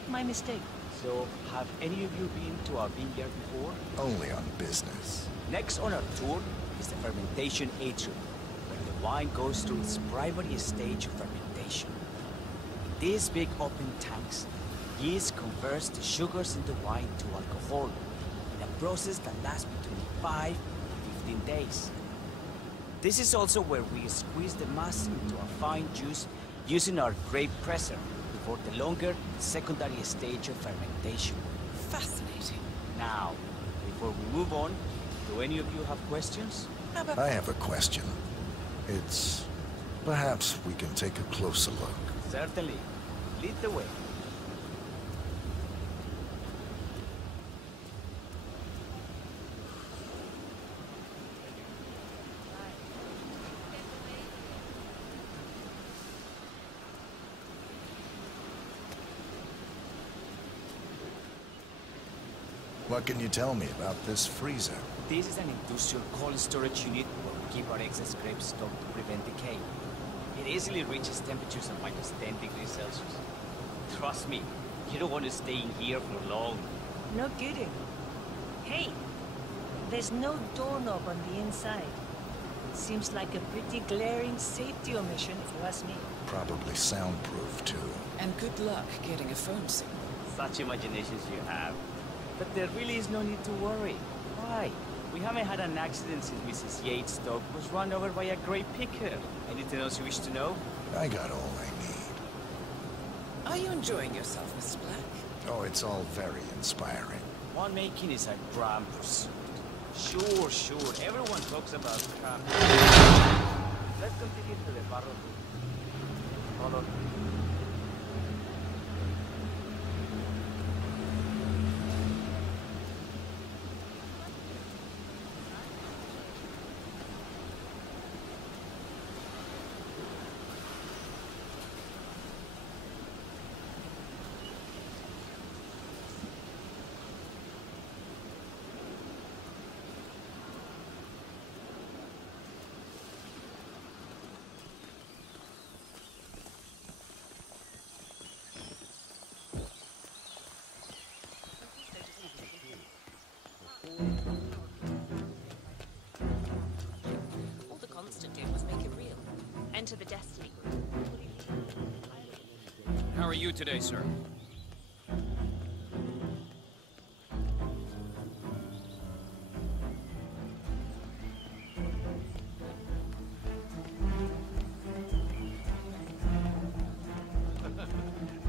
My mistake. So, have any of you been to our vineyard before? Only on business. Next on our tour is the fermentation atrium, where the wine goes through its primary stage of fermentation. In these big open tanks, yeast converts the sugars in the wine to alcohol in a process that lasts between 5 and 15 days. This is also where we squeeze the mass into a fine juice using our grape presser before the longer secondary stage of fermentation. Fascinating. Now, before we move on, do any of you have questions? I have a question. It's... perhaps we can take a closer look. Certainly. Lead the way. What can you tell me about this freezer? This is an industrial cold storage unit where we keep our excess grapes stocked to prevent decay. It easily reaches temperatures of -10 degrees Celsius. Trust me, you don't want to stay in here for long. No kidding. Hey, there's no doorknob on the inside. Seems like a pretty glaring safety omission if you ask me. Probably soundproof, too. And good luck getting a phone signal. Such imaginations you have. But there really is no need to worry. Why? We haven't had an accident since Mrs. Yates' dog was run over by a grape picker. Anything else you wish to know? I got all I need. Are you enjoying yourself, Mrs. Black? Oh, it's all very inspiring. Winemaking is a grand pursuit. Sure. Everyone talks about craft. Let's continue to the barrel. Follow me. All the Constant did was make it real. Enter the Destiny group. How are you today, sir?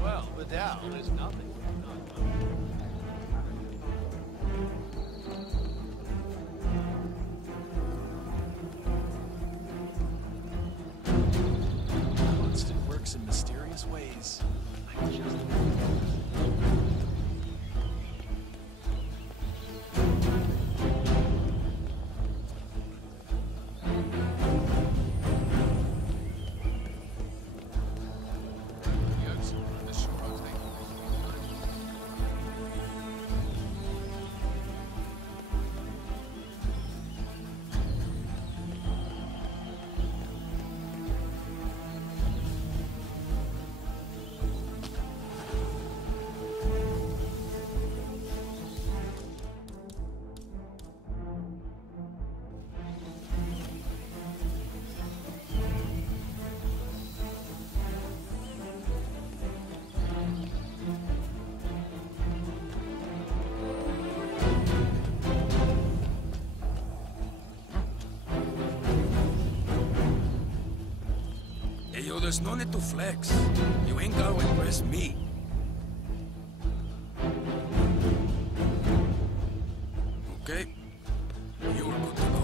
Well, Vidal is nothing. Constant works in mysterious ways. I just... Hey, yo, there's no need to flex. You ain't gotta impress me. Okay? You're good to go.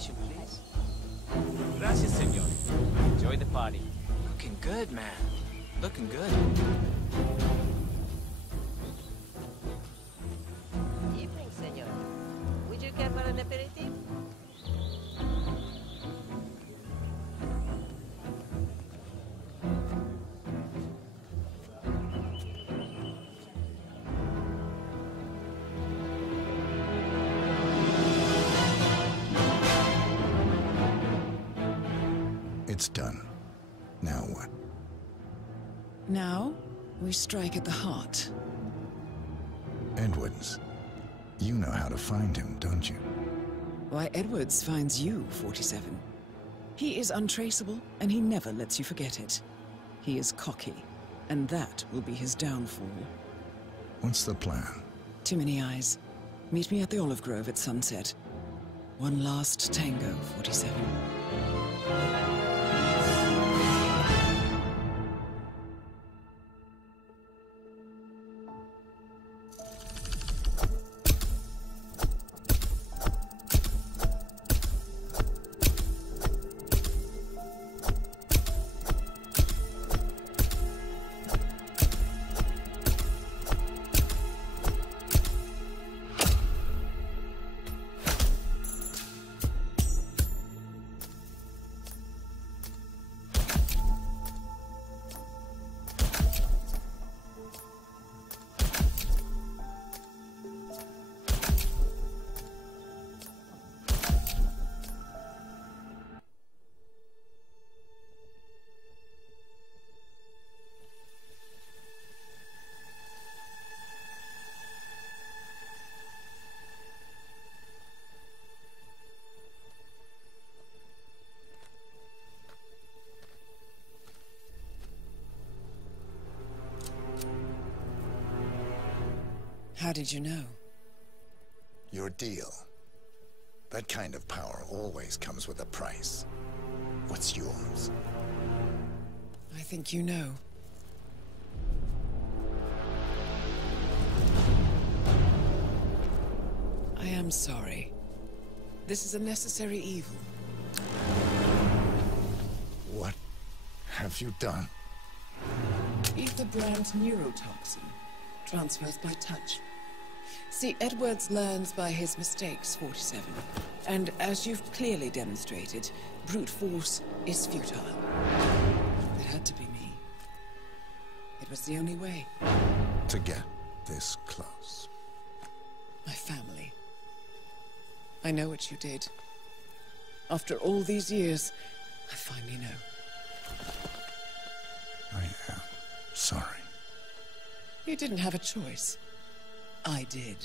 Information, please. Gracias, senor. Enjoy the party. Looking good, man. Looking good. Evening, senor. Would you care for an aperitif? It's done. Now what? Now, we strike at the heart. Edwards. You know how to find him, don't you? Why, Edwards finds you, 47. He is untraceable, and he never lets you forget it. He is cocky, and that will be his downfall. What's the plan? Too many eyes. Meet me at the Olive Grove at sunset. One last tango, 47. How did you know? Your deal. That kind of power always comes with a price. What's yours? I think you know. I am sorry. This is a necessary evil. What have you done? Ether brand neurotoxin transfers by touch. See, Edwards learns by his mistakes, 47. And as you've clearly demonstrated, brute force is futile. It had to be me. It was the only way. To get this close. My family. I know what you did. After all these years, I finally know. I am sorry. You didn't have a choice. I did.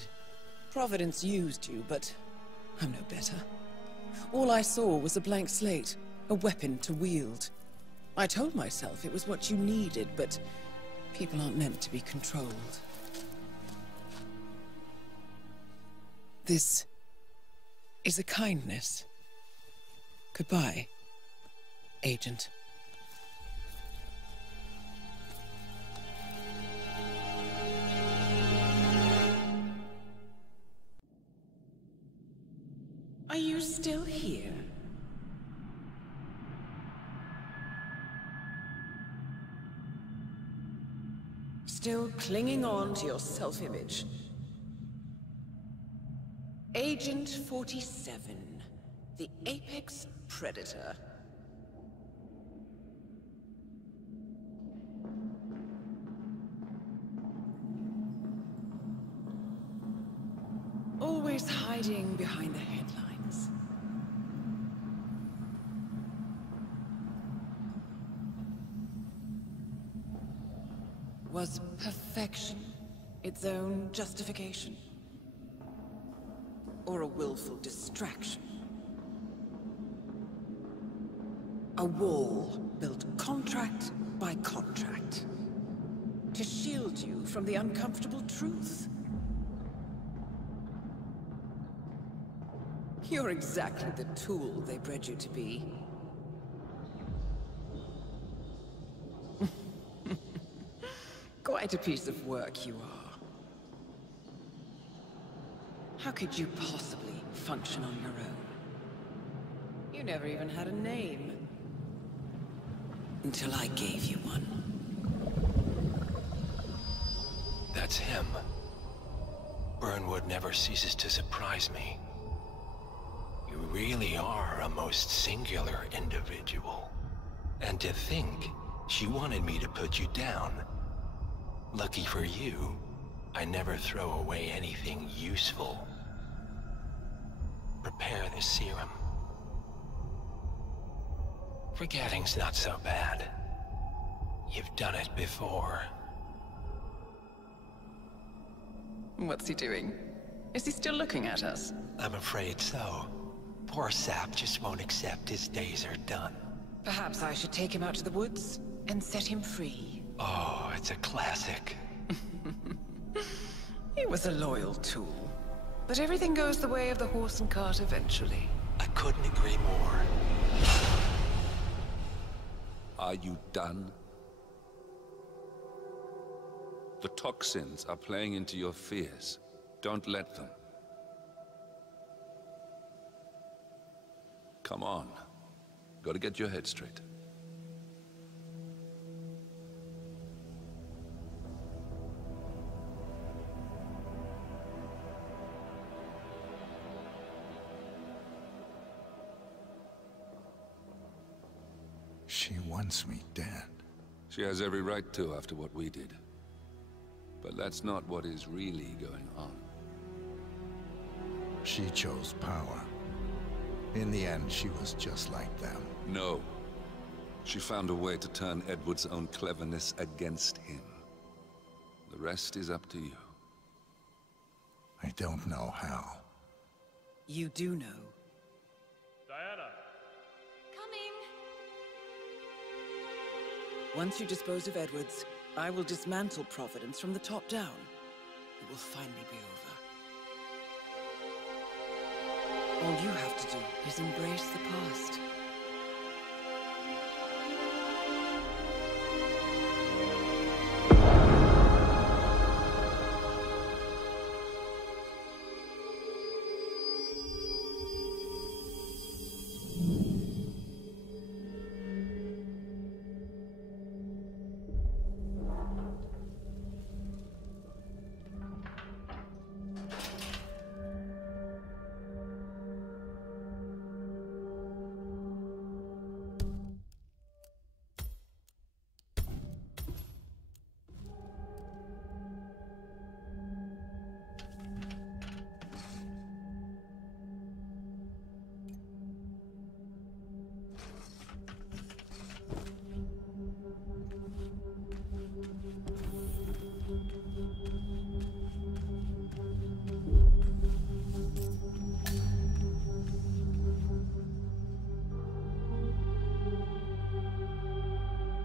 Providence used you, but I'm no better. All I saw was a blank slate, a weapon to wield. I told myself it was what you needed, but people aren't meant to be controlled. This is a kindness. Goodbye, Agent. Are you still here? Still clinging on to your self-image? Agent 47, the apex predator. Always hiding behind the headlines. Was perfection its own justification? Or a willful distraction? A wall built contract by contract to shield you from the uncomfortable truth. You're exactly the tool they bred you to be. Quite a piece of work you are. How could you possibly function on your own? never even had a name. Until I gave you one. That's him. Burnwood never ceases to surprise me. You really are a most singular individual. And to think, she wanted me to put you down. Lucky for you, I never throw away anything useful. Prepare the serum. Forgetting's not so bad. You've done it before. What's he doing? Is he still looking at us? I'm afraid so. Poor sap just won't accept his days are done. Perhaps I should take him out to the woods and set him free. Oh, it's a classic. He was a loyal tool. But everything goes the way of the horse and cart eventually. I couldn't agree more. Are you done? The toxins are playing into your fears. Don't let them. Come on. Gotta get your head straight. She wants me dead. She has every right to after what we did. But that's not what is really going on. She chose power. In the end, she was just like them. No. She found a way to turn Edward's own cleverness against him. The rest is up to you. I don't know how. You do know. Diana! Coming! Once you dispose of Edwards, I will dismantle Providence from the top down. It will finally be over. All you have to do is embrace the past.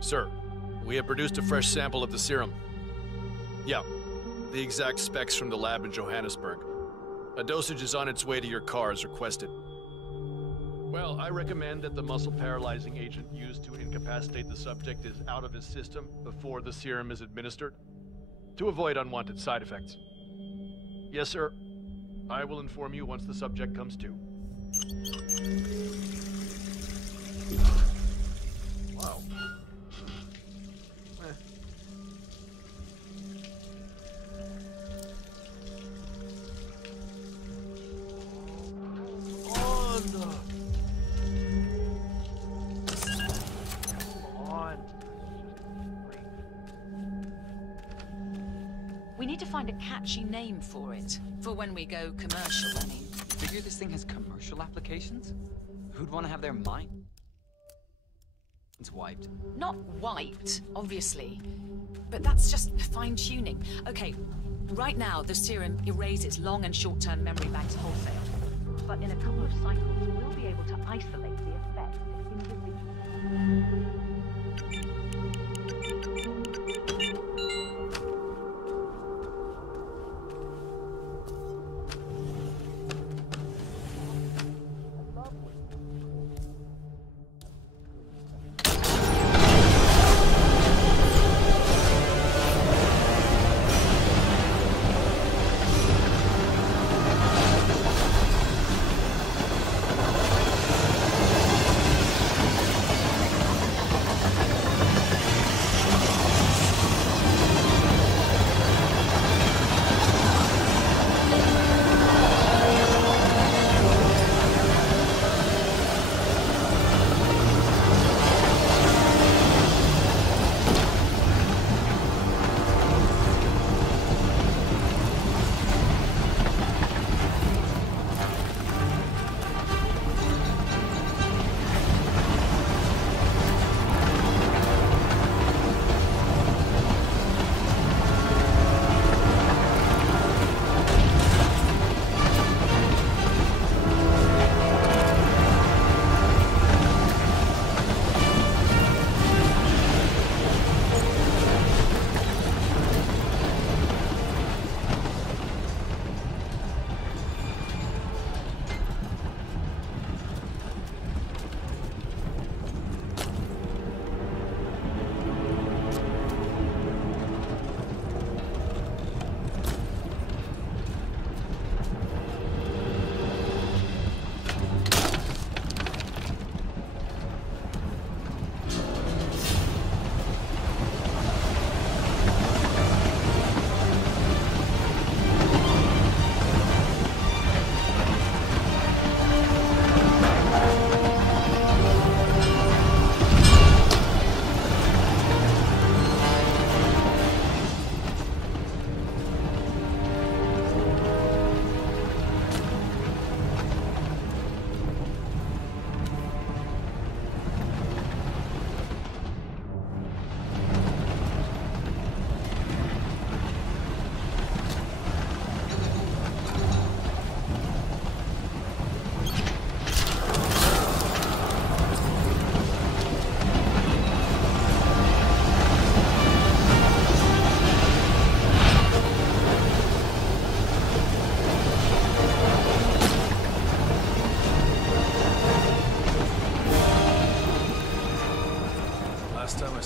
Sir, we have produced a fresh sample of the serum. Yeah, the exact specs from the lab in Johannesburg. A dosage is on its way to your car as requested. Well, I recommend that the muscle-paralyzing agent used to incapacitate the subject is out of his system before the serum is administered, to avoid unwanted side effects. Yes, sir. I will inform you once the subject comes to. Wow. We need to find a catchy name for it. For when we go commercial, I mean. You figure this thing has commercial applications? Who'd want to have their mind wiped? Not wiped, obviously. But that's just fine-tuning. Okay, right now the serum erases long and short-term memory banks wholesale. But in a couple of cycles, we'll be able to isolate the effect individually.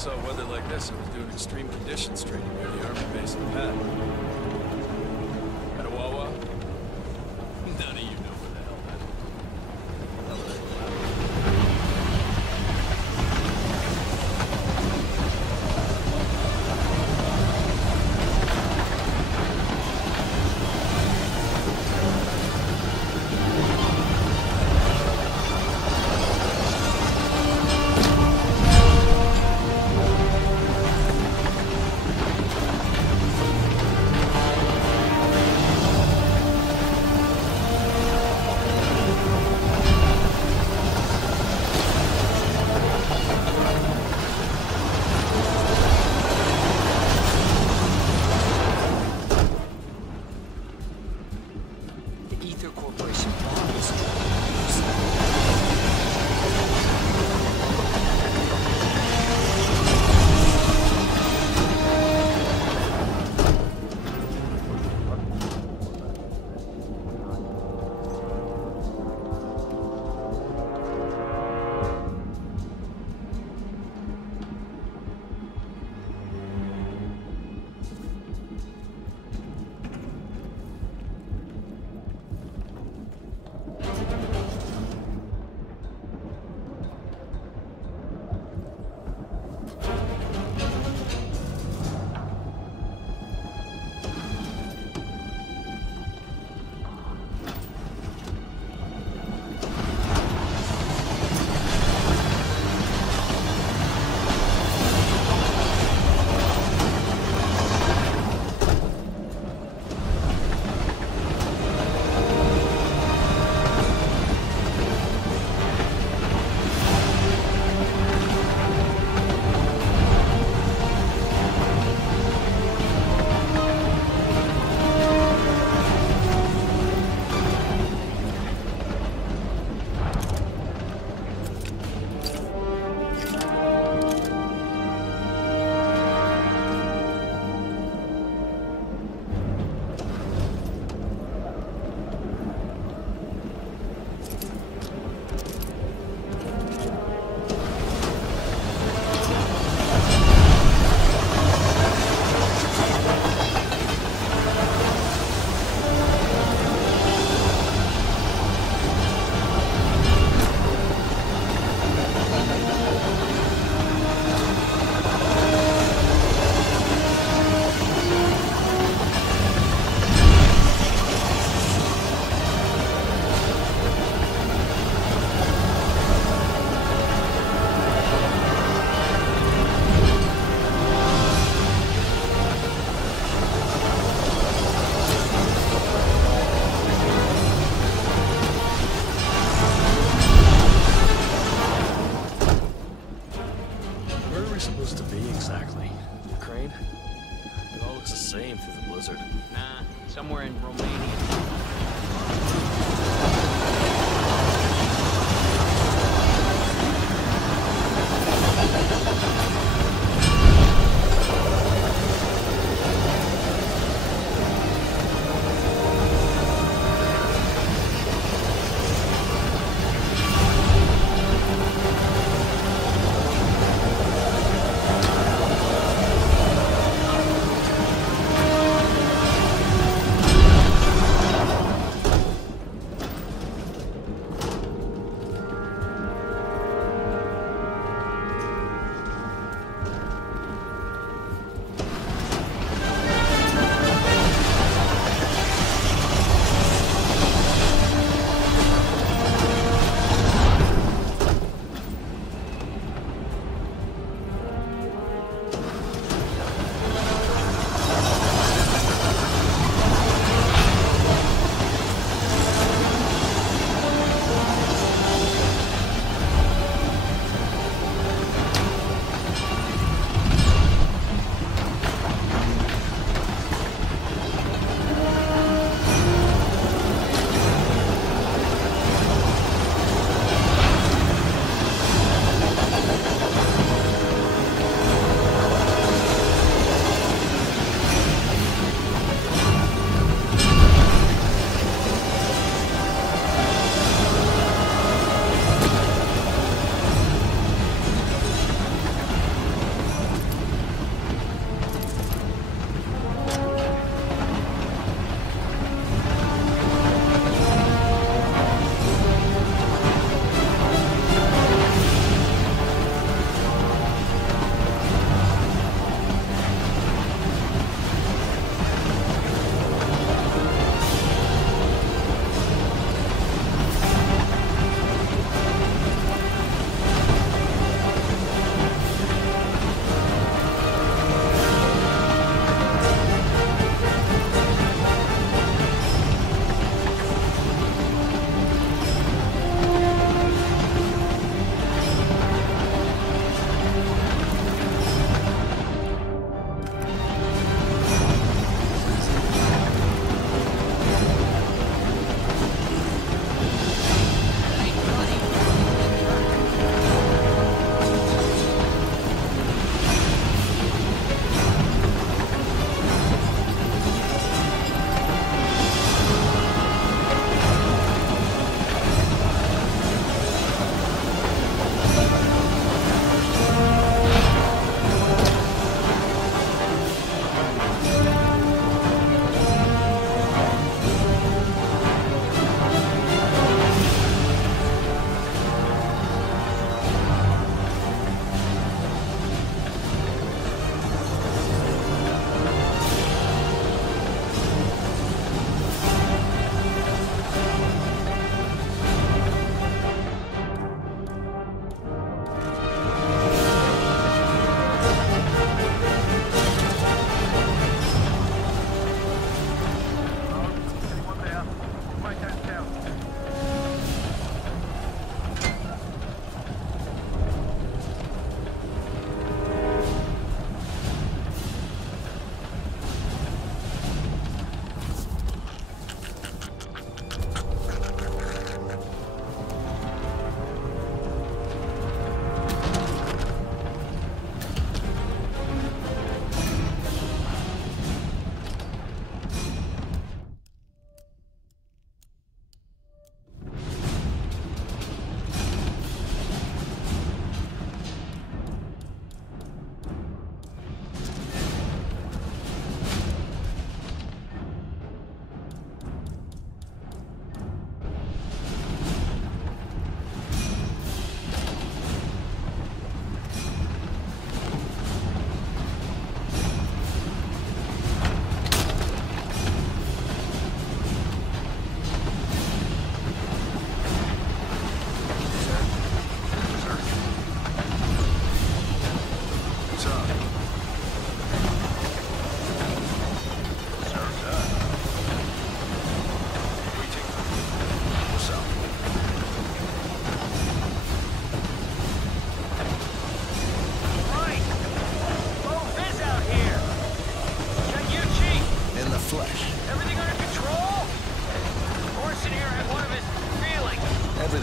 saw weather like this, I was doing extreme conditions training near the army base in Pat. At a Wawa? None of you know where the hell that is.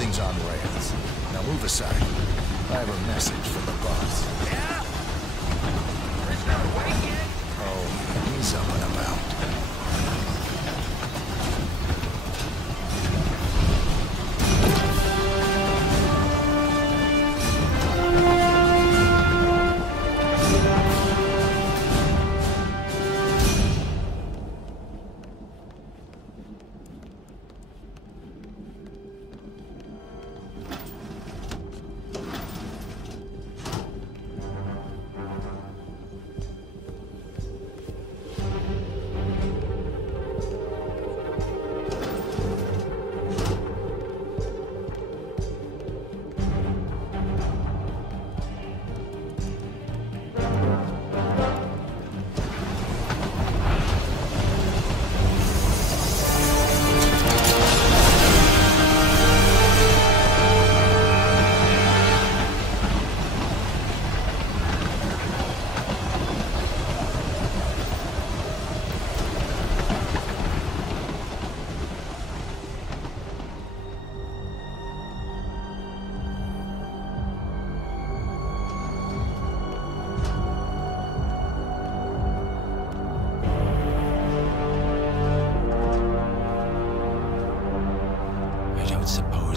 Everything's on rails. Now move aside. I have a message from the boss. Yeah? Prisoner awake yet? Oh, he's up and about.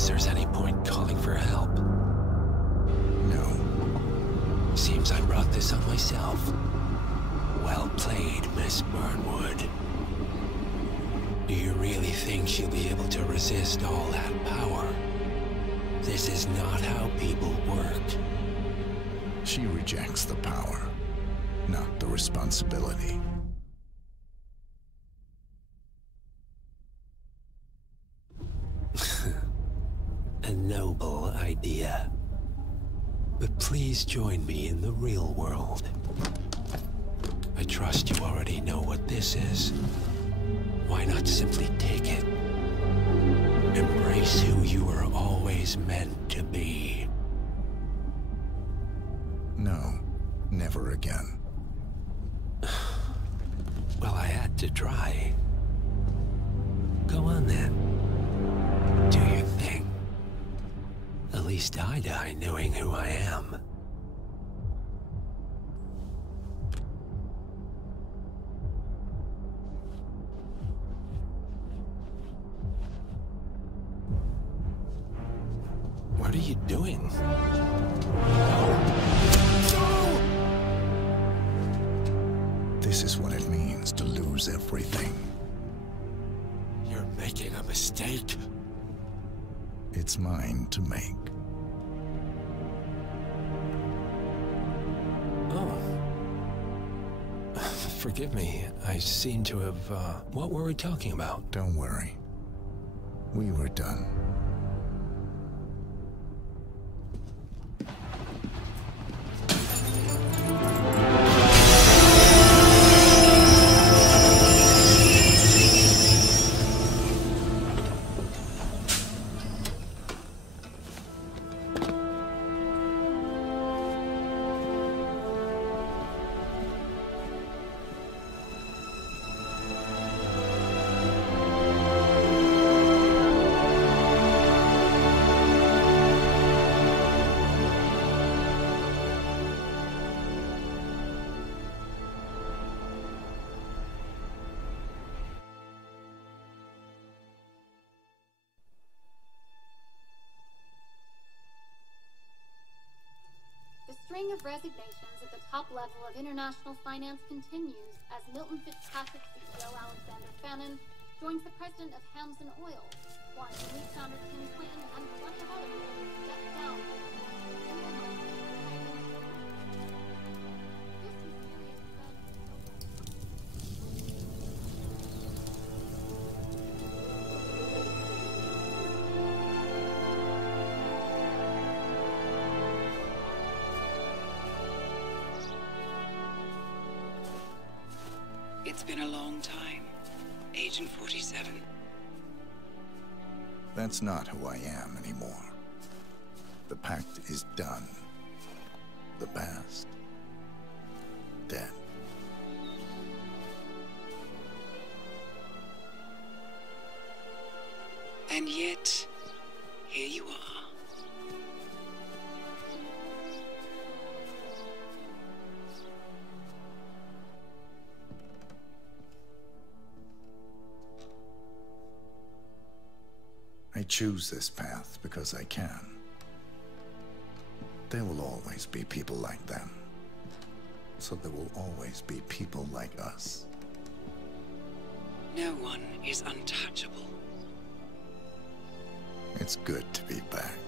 There's any point calling for help? No. Seems I brought this on myself. Well played, Miss Burnwood. Do you really think she'll be able to resist all that power? This is not how people work. She rejects the power, not the responsibility. A noble idea. But please join me in the real world. I trust you already know what this is. Why not simply take it? Embrace who you were always meant to be. No, never again. Well, I had to try. Go on then. Do your thing. At least I die knowing who I am. What are you doing? This is what it means to lose everything. You're making a mistake. It's mine to make. Oh. Forgive me. I seem to have, what were we talking about? Don't worry. We were done. The string of resignations at the top level of international finance continues as Milton Fitzpatrick CEO Alexander Fannin joins the president of Hamson Oil, while newly founder Tim Clinton and a bunch of other people step down. It's been a long time, Agent 47. That's not who I am anymore. The pact is done. The past, dead. And yet, Here you are. I choose this path because I can. There will always be people like them. So there will always be people like us. No one is untouchable. It's good to be back.